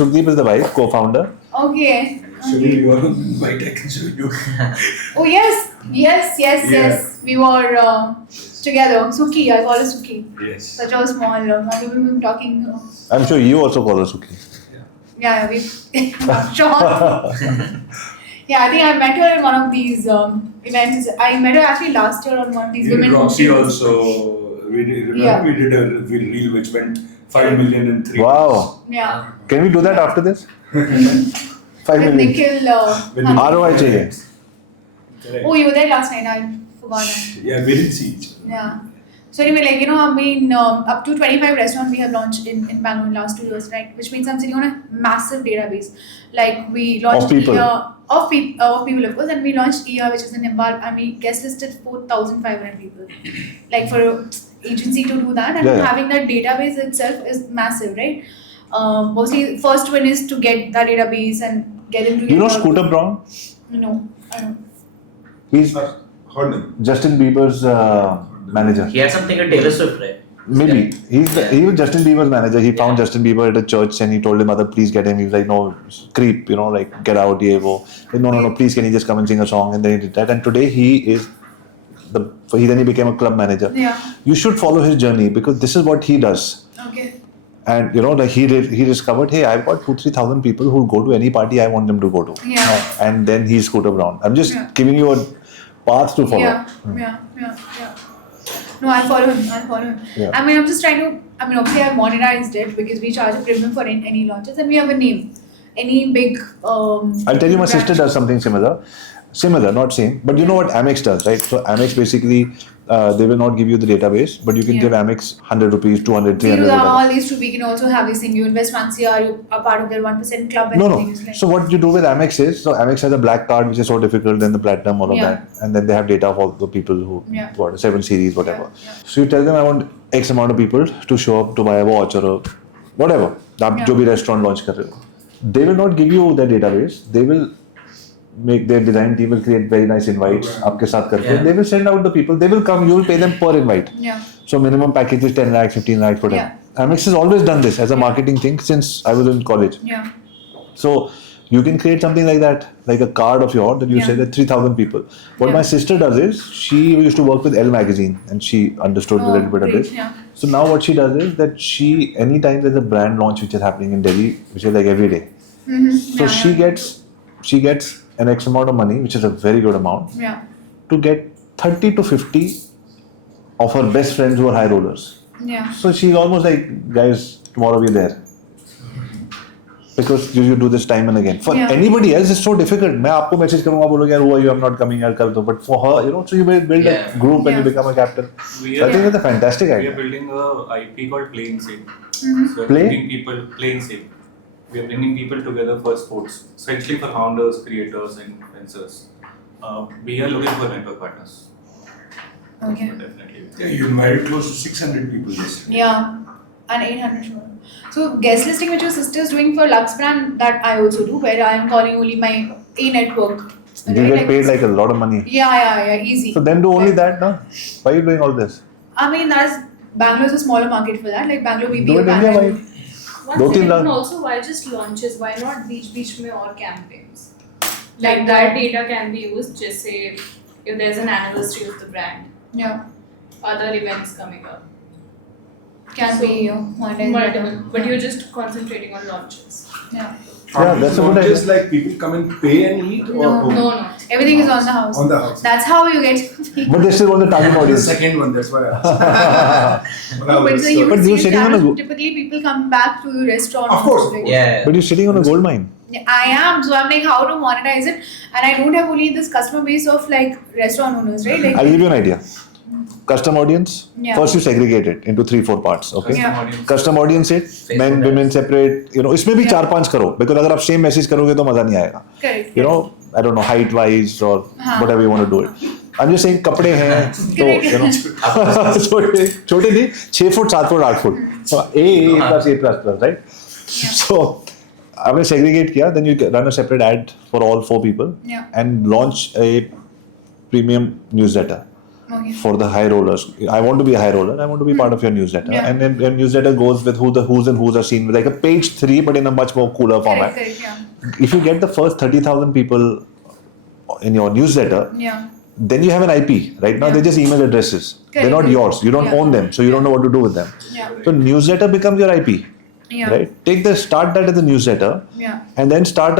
Sudeep is the wife, co-founder. Okay. Sudeep, you want an invite? I can show you. Oh yes. Yeah. We were together. Suki, I call her Suki. Yes. Such a small. We've been talking. I'm sure you also call her Suki. Yeah, we. I'm sure. Yeah, I think I met her in one of these events. I met her actually last year on one of these Even women. Roxy coaches. also. Remember Yeah. we did a reel which went 5 million in 3 Wow. Yeah. Can we do that after this? 5 With million. Nikhil. With Hanna. ROI चाहिए. Correct. Oh, you were there last night. I forgot that. Yeah, we didn't see each other. Yeah. So anyway, like, you know, I mean, up to 25 restaurants we have launched in Bangalore in the last 2 years, right? Which means I'm sitting on a massive database. Like, we launched Of people. of people, of course, and we launched ER, which is in Nepal, and we guest listed 4,500 people. Like, for agency to do that, and Yeah, yeah. having that database itself is massive, right? Mostly, first one is to get that database and get into. Do you know Scooter Braun? No, I don't. He's Heard him. Justin Bieber's manager. He had something in Taylor Swift, right? Maybe. He was Justin Bieber's manager. He found Justin Bieber at a church and he told him, "Mother, please get him." He was like, "No, creep, like get out, ye, wo." Like, no, please, can he just come and sing a song? And then he did that. And today he became a club manager. Yeah. You should follow his journey because this is what he does. Okay. And like he discovered, hey, I've got 2,000-3,000 people who go to any party I want them to go to. Yeah. And then he's Scooter Braun. I'm just Yeah. giving you a path to follow. Yeah. No, I'll follow him. Yeah. I mean, I'm just trying to. I mean, obviously, I've monetized it because we charge a premium for any launches, and we have a name. Any big. I'll tell you, my sister does something similar, not same, but you know what Amex does, right? So Amex basically, they will not give you the database, but you can give Amex 100 rupees, 200, 300. We do whatever. all these two. We can also have this thing. You invest once a year, you are part of their 1% club. And No. everything is like- So what you do with Amex is, so Amex has a black card which is so difficult, then the platinum, all of Yeah. that, and then they have data of all the people who got 7 series, whatever. Yeah. So you tell them I want X amount of people to show up to buy a watch or a whatever. आप जो भी restaurant launch कर रहे हो. They will not give you their database. They will make their design team will create very nice invites आपके साथ करके. Yeah. They will send out the people. They will come. You will pay them per invite. Yeah. So minimum package is 10 lakhs, 15 lakhs, whatever. Yeah. Amex has always done this as a marketing thing since I was in college. Yeah. So you can create something like that, like a card of yours that you say that 3,000 people. What my sister does is, she used to work with Elle magazine and she understood a little bit of great, this. yeah. So now what she does is that anytime there's a brand launch which is happening in Delhi, which is like every day. So she gets an X amount of money, which is a very good amount, Yeah. to get 30 to 50 of her best friends who are high rollers. Yeah. So she's almost like, guys, tomorrow we're there. Because you do this time and again. For anybody else, it's so difficult. मैं आपको message करूँगा बोलोगे यार who are you? I'm not coming. यार कर दो. But for her, so you build a group and you become a captain. We So I think it's a fantastic We idea. are building a IP called Plain Safe. So we're Play? bringing people Plain Safe. We are bringing people together for sports, essentially for founders, creators, and influencers. We are looking for network partners. Okay. Definitely. Yeah, you invited close to 600 people yesterday. Yeah. And 800 sure. So guest listing which your sister is doing for Lux brand, that I also do, where I am calling only my A network. You get paid like a lot of money. Yeah, easy. So then do only that, no? Why are you doing all this? I mean, Bangalore is a smaller market for that. Like Bangalore, we Do be it a India Bangalore. wide. One दो तीन second, lakh. and also why just launches? Why not beach में or campaigns? Like that data can be used. Just say if there's an anniversary of the brand, Yeah, other events coming up, can be monetized. multiple, but you're just concentrating on launches. Yeah. Yeah, that's a good idea. Just like people come and pay and eat, or No. Everything is on the house. on the house. That's how you get. But they still want the target The audience. second one, that's why I asked. No, but it's a huge But you're sitting on a challenge. go- Typically, people come back to the restaurant. Of course. Like, Yeah. But you're sitting on a gold mine. I am, so I'm like, how to monetize it? And I don't have only this customer base of like restaurant owners, right? Like, I'll give you an idea. Custom audience. Yeah. First you segregate it into 3-4 parts. Okay. Yeah. Audience. Custom audience it, men, women separate. इसमें भी 4-5 करो. Because अगर आप same message करोगे तो मजा नहीं आएगा. correct. I don't know, height wise or whatever you want to do it. I'm just saying कपड़े हैं तो छोटे नहीं 6 foot 7 foot 8 foot. So A+, right? So आपने segregate किया, then you run a separate ad for all 4 people and launch a premium newsletter. Okay. For the high rollers. I want to be a high roller. I want to be part of your newsletter. Yeah. And then your newsletter goes with who the who's and who's are seen with like a page 3 but in a much more cooler format. Correct, yeah. If you get the first 30,000 people in your newsletter, Yeah. then you have an IP. Right now they're just email addresses. They're not Correct. yours. You don't own them. So you don't know what to do with them. Yeah. So newsletter becomes your IP. Yeah. Right? Start that as a newsletter. Yeah. And then start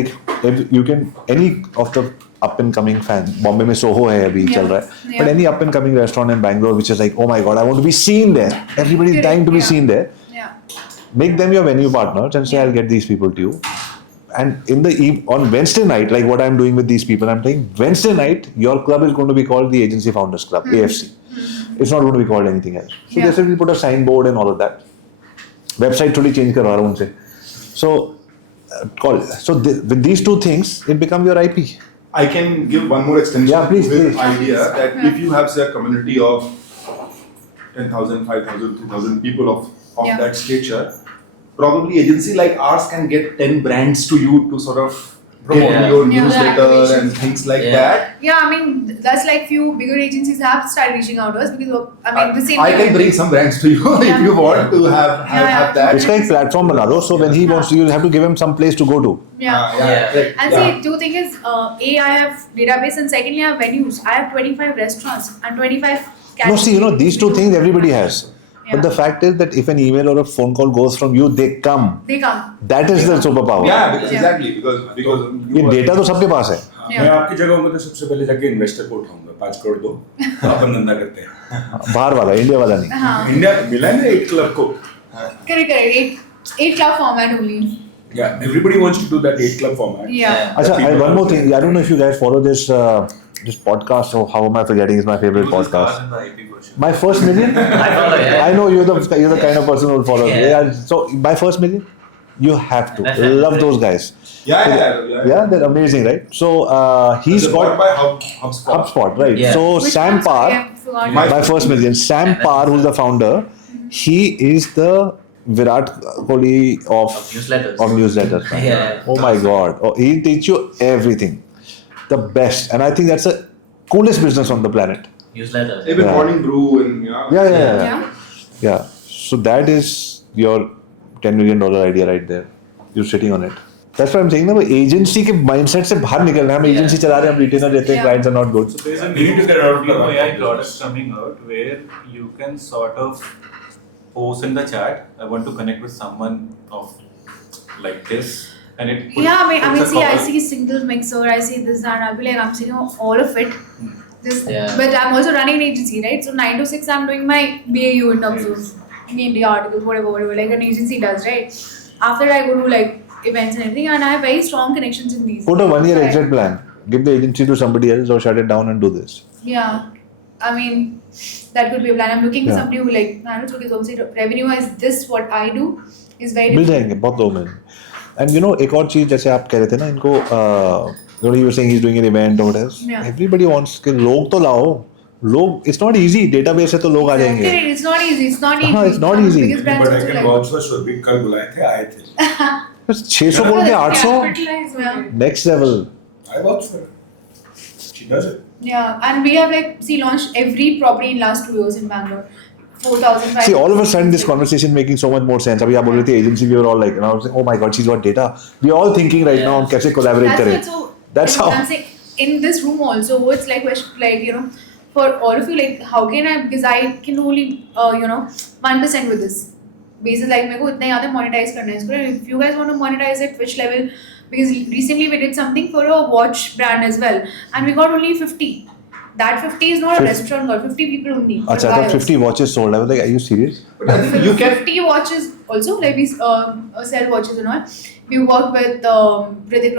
like if you can, any of the up and coming fan. Bombay में Soho है अभी चल रहा है. But any up and coming restaurant in Bangalore which is like, oh my god, I want to be seen there. Everybody's dying to be seen there. Yeah. Make them your venue partners and say, I'll get these people to you. And on Wednesday night, like what I'm doing with these people, I'm saying Wednesday night, your club is going to be called the Agency Founders Club, AFC. It's not going to be called anything else. So they said we put a signboard and all of that. Website थोड़ी change करवा रहा हूँ उनसे. So with these two things, it becomes your IP. I can give one more extension Yeah, please, to this please. idea that if you have say a community of 10,000, 5,000, 2,000 people of Yeah. that stature, probably agency like ours can get 10 brands to you to sort of promote Yeah. your Yeah, the newsletter activation. and things like Yeah. that. Yeah, I mean that's like few bigger agencies have started reaching out to us because I mean the same I thing. can bring some brands to you if Yeah. you want to have Yeah. that. इसका एक platform बना दो, so when he wants to, you have to give him some place to go to. Yeah. Yeah. Right. And see, two thing is, A, I have database, and secondly, I have venues. I have 25 restaurants and 25 No, see, these two things everybody has. Yeah. But the fact is that if an email or a phone call goes from you, they come. They come. That is the superpower. Yeah, because Yeah. exactly because ये data तो सबके पास है. Yeah. मैं आपकी जगह होऊंगा तो सबसे पहले जाके इन्वेस्टर को उठाऊंगा 5 करोड़ दो अपन धंधा करते हैं बाहर वाला, इंडिया वाला नहीं. हाँ. इंडिया मिला है ना एक क्लब को Correct. Eight club format only. yeah everybody wants to do that 8 club format Yeah. अच्छा, one more thing. I don't know if you guys follow this this podcast. Or how am I forgetting? It's my favorite podcast. My first million. I follow, yeah. I know you're the kind of person who will follow. Yeah. Yeah. So my first million, you have to love those guys. Yeah, they're amazing, right? So he's It's got bought by HubSpot. HubSpot, right? Yeah. So Which Sam one? Sorry, Parr, I forgot. my first million. Sam Parr, who's the founder, he is the Virat Kohli of Newsletters. newsletters. Man. Yeah. Oh my God! Oh, he'll teach you everything, the best, and I think that's the coolest business on the planet. Newsletters. Even Yeah. morning brew and Yeah. Yeah. Yeah. So that is your $10 million idea right there. You're sitting on it. That's why I'm saying ना, agency के mindset से बाहर निकलना है. हम agency चला रहे हैं, हम retainer रहते हैं, Yeah. clients are not good. So there's a You need to get out of new the AI box. product coming out where you can sort of post in the chat, I want to connect with someone of like this, and it puts, Yeah, I mean, puts a see, I call. see single mixer, I see this, and I'll be like, I'm seeing all of it. This, Yeah. but I'm also running an agency, right? So 9 to 6, I'm doing my BAU in terms of media articles, whatever, like an agency does, right? After I go to like events and everything, and I have very strong connections in these. Put a 1 year Right. exit plan. Give the agency to somebody else or shut it down and do this. Yeah, I mean, that could be a plan. I'm looking for Yeah. somebody who like handles because obviously revenue is this what I do is very mill different. जाएंगे बहुत लोग मिल. And एक और चीज जैसे आप कह रहे थे ना इनको you were saying he's doing an event or whatever. Yeah. Everybody wants कि लोग तो लाओ. लोग it's not easy. Database से तो लोग आ जाएंगे. Correct, it's not easy. It's not easy. हाँ, it's not Some easy. biggest brands but I also can like- vouch for Shobhik कल बुलाए थे आए थे बस 600 बोल के 800. Capitalize on Yeah. it. Next level. I vouch for her she does it Yeah, and we have like launched every property in last 2 years in Bangalore. 4,000. See, all of a sudden, this conversation making so much more sense. अभी आप बोल रहे थे agency, we were all like, and I was like, oh my god, she's got data. We are all thinking right now, हम कैसे collaborate That's करें. it. So That's how. I'm saying in this room also, it's like for all of you, like how can I, because I can only 1% with this. Basis like मेरे को इतना याद है monetize करना है इसको. If you guys want to monetize it, which level? Because recently we did something for a watch brand as well, and we got only 50. That 50 is not a 50. restaurant, got 50 people only. अच्छा, I thought 50 watches sold. I was like, are you serious? But I think you can 50 watches also, like we sell watches and all. We work with Hrithik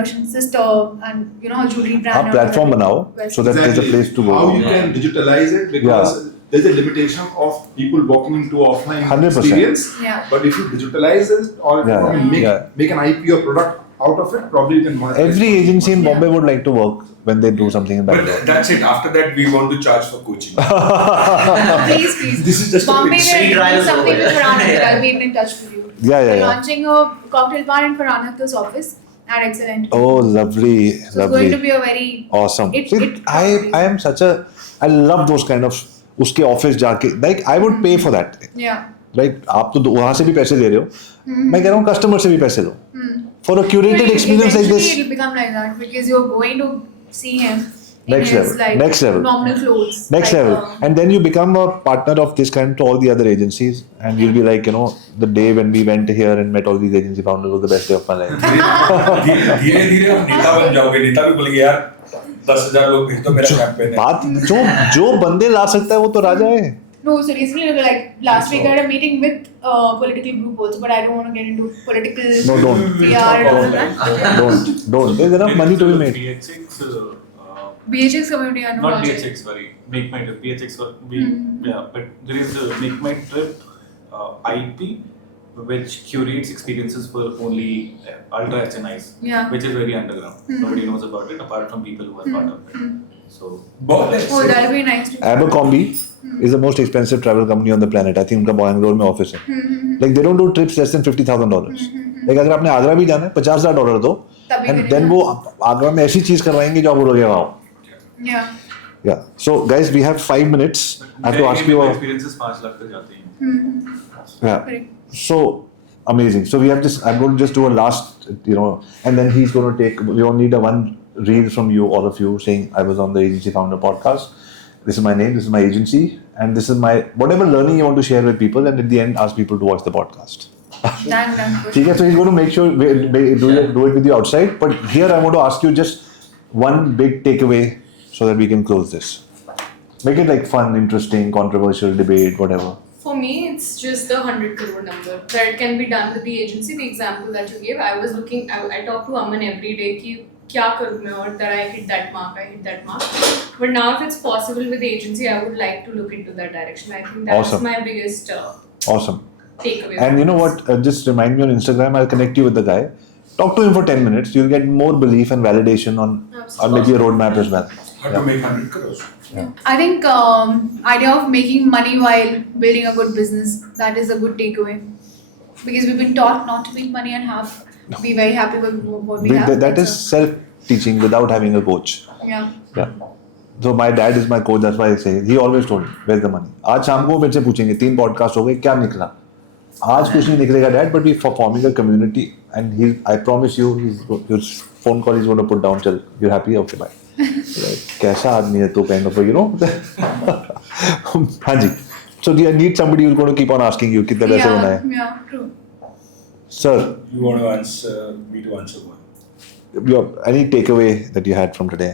Roshan's sister and her jewelry brand. आप and platform all. बनाओ so that there's a place to go. How you can digitalize it because there's a limitation of people walking into offline 100%. experience. Yeah. But if you digitalize it or if Yeah, you make, yeah. make an IP or product out of it, probably you can monetize. Every agency in Bombay would like to work when they do something in but Bangalore. that's it after that we want to charge for coaching Please. this is just a Bombay pitch. Free will do trials something over with there. Farhan. Yeah. I'll be in touch with you. Yeah. We're launching a cocktail bar in Farhan Akhtar's office at Excellent. Oh, lovely, So it's going lovely. to be a very Awesome. It- See, it- I am such a, I love those kind of, उसके office जाके, like I would pay for that. yeah. Like आप तो वहाँ से भी पैसे दे रहे हो, मैं कह रहा हूँ कस्टमर से भी पैसे लो. For a curated experience like Eventually this, it'll become like that because you're going to see him in Next his level, like next level. normal clothes. next like, level, and then you become a partner of this kind to all the other agencies, and you'll be like, the day when we went here and met all these agency founders was the best day of my life. धीरे धीरे आप नेता बन जाओगे नेता भी बोलेंगे यार 10,000 लोग भेज दो मेरा कैंपेन है बात जो बंदे ला सकता है वो तो राजा है. No, so recently, like last week, I had a meeting with political group also, but I don't want to get into political No, don't. PR and all of that. Don't. There's enough money to be made. BH6, BHX community, I know. not project. BH6, sorry, Make My Trip. BH6, yeah, but there is a Make My Trip IP which curates experiences for only ultra HNIs, Yeah. which is very underground. Nobody knows about it apart from people who are part of it. So Oh, that'll be nice to Abercrombie is the most expensive travel company on the planet. I think उनका Bangalore में office है. Like they don't do trips less than $50,000. Like अगर आपने आगरा भी जाना है $50,000 दो, and then वो आगरा में ऐसी चीज करवाएंगे जो आप बोलोगे wow. Yeah. Yeah. So guys, we have 5 minutes. I have to ask you. Experiences 5 lakh तक जाती हैं. Yeah. Correct. So amazing. So we have this. I'm going to just do a last, and then he's going to take. We only need a one reel from you, all of you, saying I was on the Agency Founder podcast. This is my name. This is my agency, and this is my whatever learning you want to share with people. And at the end, ask people to watch the podcast. Done. Okay, so he's going to make sure do it with you outside. But here I want to ask you just one big takeaway so that we can close this. Make it like fun, interesting, controversial, debate, whatever. For me, it's just the 100 crore number that can be done with the agency. The example that you gave, I was looking, I talk to Aman every day ki kya karu main aur that I hit that mark. But now if it's possible with the agency, I would like to look into that direction. I think that's Awesome. my biggest Awesome. takeaway. And you know what? Just remind me on Instagram. I'll connect you with the guy. Talk to him for 10 minutes. You'll get more belief and validation on maybe a roadmap as well. How to make 100 crores. I think idea of making money while building a good business, that is a good takeaway. Because we've been taught not to make money and be very happy with what we have. That is self-teaching without having a coach. Yeah. Yeah. So my dad is my coach. That's why I say he always told me, "Where's the money?" आज शाम को मेरे से पूछेंगे 3 podcast हो गए क्या निकला? आज कुछ नहीं निकलेगा dad, but we are forming a community and I promise you, his phone call he's going to put down. चल, you're happy? Okay, bye. कैसा आदमी है तो kind of हाँ जी. So do you need somebody who's going to keep on asking you कितना पैसे होना है? Yeah, true. Sir, You want to answer me to answer one? any takeaway that you had from today?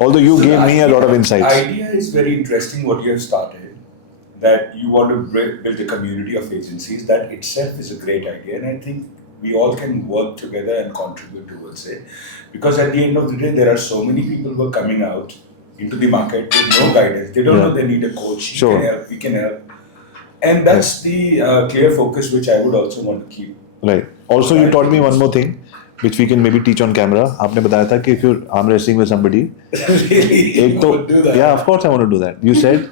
Although you gave me a lot of insights. Idea is very interesting what you have started. That you want to build a community of agencies. That itself is a great idea, and I think we all can work together and contribute towards it. Because at the end of the day, there are so many people who are coming out into the market with no guidance. They don't know they need a coach. You Sure. can help, we can help. And that's the clear focus which I would also want to keep. Right. Also, you taught me one more thing, which we can maybe teach on camera. आपने बताया था कि if you're arm wrestling with somebody, Really? एक You तो would do that? yeah, of course I want to do that. You said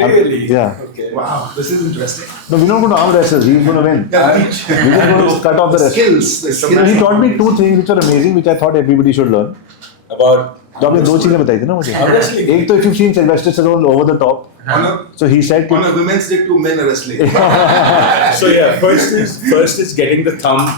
Really? yeah. Okay. Wow, this is interesting. No, we're not going to arm wrestle. He's going to win. Yeah, teach. We're just going to cut off the rest. Skills. He taught me 2 things which are amazing, which I thought everybody should learn. About तो आपने 2 चीजें बताई थी ना मुझे. Arm wrestling. एक तो if you've seen Sylvester Stallone over the top. On a, So he said on a women's day, 2 men are wrestling. So yeah, first is getting the thumb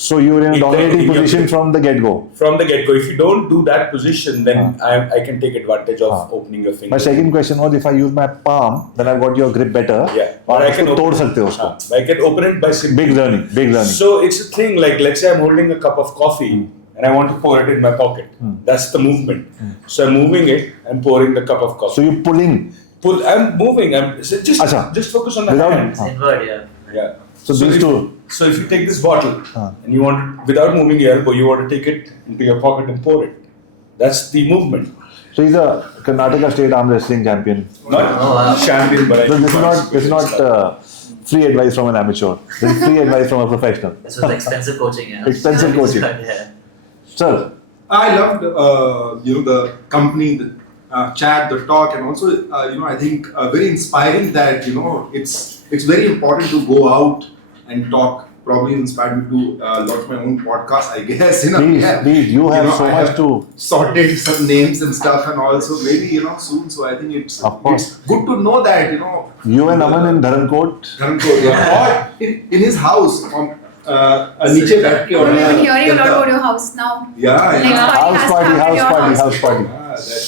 so you were in a dominating Exactly. position from the get-go. from the get-go. If you don't do that position, then I can take advantage of opening your finger. My second question was if I use my palm, then I've got your grip better. Yeah. और I उसको can तोड़ open- सकते हो उसको. I can open it by simply. Big learning. Big learning. So it's a thing like, let's say I'm holding a cup of coffee and I want to pour it in my pocket. That's the movement. So I'm moving it and pouring the cup of coffee. So you're pulling. I'm moving. Just Acha. focus on the Without- hand. It's inward, yeah. Yeah. So these if, two. So if you take this bottle and you want to, without moving your elbow, you want to take it into your pocket and pour it. That's the movement. So he's a Karnataka state arm wrestling champion. Not Oh, wow. champion, but I So think this is not free advice from an amateur. This is free advice from a professional. This was expensive coaching, yeah. Expensive coaching. Yeah. Sir, I loved, the company, the chat, the talk, and also, I think very inspiring that, it's very important to go out and talk. Probably inspired me to launch my own podcast, I guess. please, you have so I much have to. sorted some names and stuff, and also maybe soon. So I think it's Of course. it's good to know that You and Aman in Dharamkot. Dharamkot, yeah. Or in his house, नीचे बैठ के We've और been hearing a lot about your house now. yeah. Next party House has party, come at house your party, house. house party.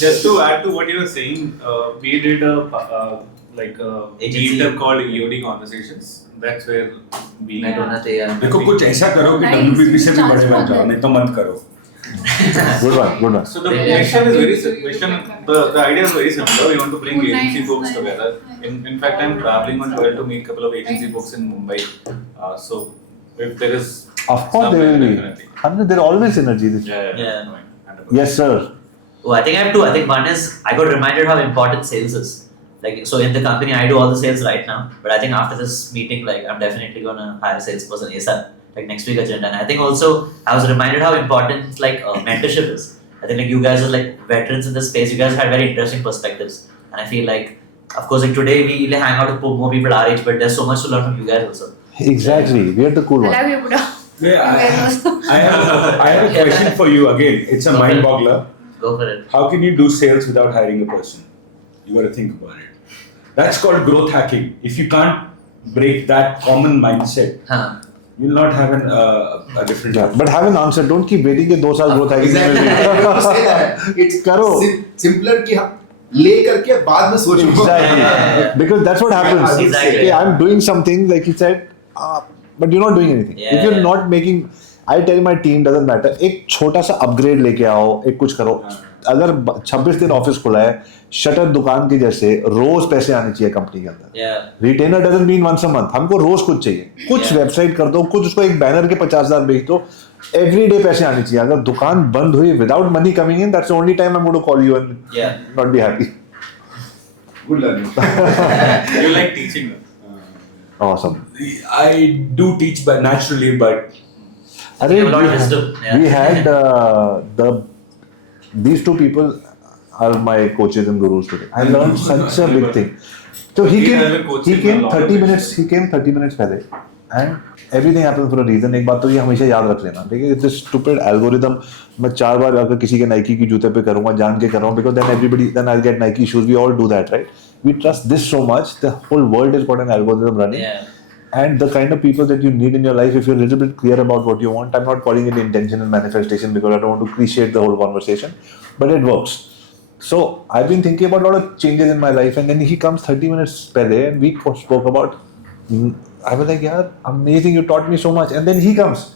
Just to add to what you were saying, we did a Agency. meetup called EOD Conversations. That's where we मैं डोना थे यार. देखो कुछ ऐसा करो कि Nice. WPP से भी बड़े बन जाओ, Transponder. नहीं तो मत करो. Good one, good one. So the Yeah. mission is the idea is very similar. We want to bring Oh, agency nice, folks nice. together. In fact, I'm traveling on 12 to meet a couple of agency folks in Mumbai. So if there is Of course there will be. definitely. There are always synergy. Yeah. Yes, sir. Oh, I think I have 2. I think one is I got reminded how important sales is. Like, so in the company, I do all the sales right now. But I think after this meeting, like, I'm definitely gonna hire a salesperson ASAP, like next week agenda. And I think also I was reminded how important like mentorship is. I think like you guys are like veterans in this space. You guys had very interesting perspectives, and I feel like, of course, like today we hang out with more people our age, but there's so much to learn from you guys also. Exactly, we are the cool I one. love you, Buddha. Yeah, I have a question for you again. It's a mind boggler. Go for it. How can you do sales without hiring a person? You got to think about it. That's called growth hacking. If you can't break that common mindset, you'll not have a different. Yeah, but have an answer. Don't keep waiting कि 2 साल growth hacking Exactly. में I want to say that. It's करो. simpler कि हम ले करके बाद में सोचो. Exactly. Because that's what happens. Exactly. Okay, I'm doing something like he said, but you're not doing anything. Yeah. If you're not making, I tell my team doesn't matter. एक छोटा सा upgrade लेके आओ, एक कुछ करो. अगर 26 दिन ऑफिस खुला है, शटर दुकान के जैसे रोज पैसे आने चाहिए कंपनी के अंदर. Retainer doesn't mean once a month. हमको रोज कुछ चाहिए. कुछ वेबसाइट कर दो, कुछ उसको एक बैनर के 50,000 बेच दो. एवरी डे पैसे आने चाहिए. अगर दुकान बंद हुई without money coming in, that's the only time I am going to call you and not be happy. Good learning. You like teaching? Awesome. I do teach, but naturally, but अरे You have a lot of wisdom. we had these two people are my coaches and gurus today. I learned such a big thing. So he These are came. the coaches He came in a lot of 30 ways. minutes. He came 30 minutes पहले, and everything happens for a reason. एक बात तो ये हमेशा याद रख लेना. देखिए, it's a stupid algorithm. मैं 4 बार अगर किसी के Nike की जूते पे करूँगा, जान के कर रहा हूँ, because then I'll get Nike shoes. We all do that, right? We trust this so much. The whole world has got an algorithm running. And the kind of people that you need in your life, if you're a little bit clear about what you want, I'm not calling it intention and manifestation because I don't want to cliche the whole conversation, but it works. So I've been thinking about a lot of changes in my life, and then he comes 30 minutes pehle and we spoke about, I was like, yeah, amazing, you taught me so much. And then he comes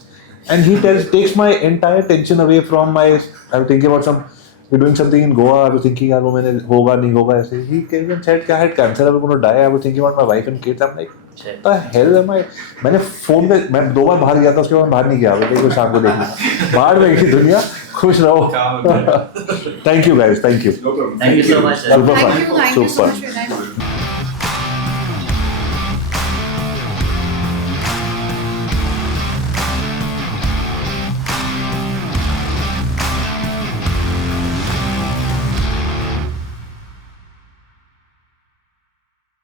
and he takes my entire tension away from I was thinking about we're doing something in Goa. I was thinking, यार वो मैंने होगा नहीं होगा ऐसे. He came and said, I had cancer. I was going to die. I was thinking about my wife and kids. I'm like, what the hell am I? मैंने phone पे मैं 2 बार बाहर गया था, उसके बाद बाहर नहीं गया. मैं शाम को देखी. बाहर में गई दुनिया. खुश रहो. Thank you guys. Thank you. No problem. Thank you so much. Super Thank fun. you so Super. much for your time.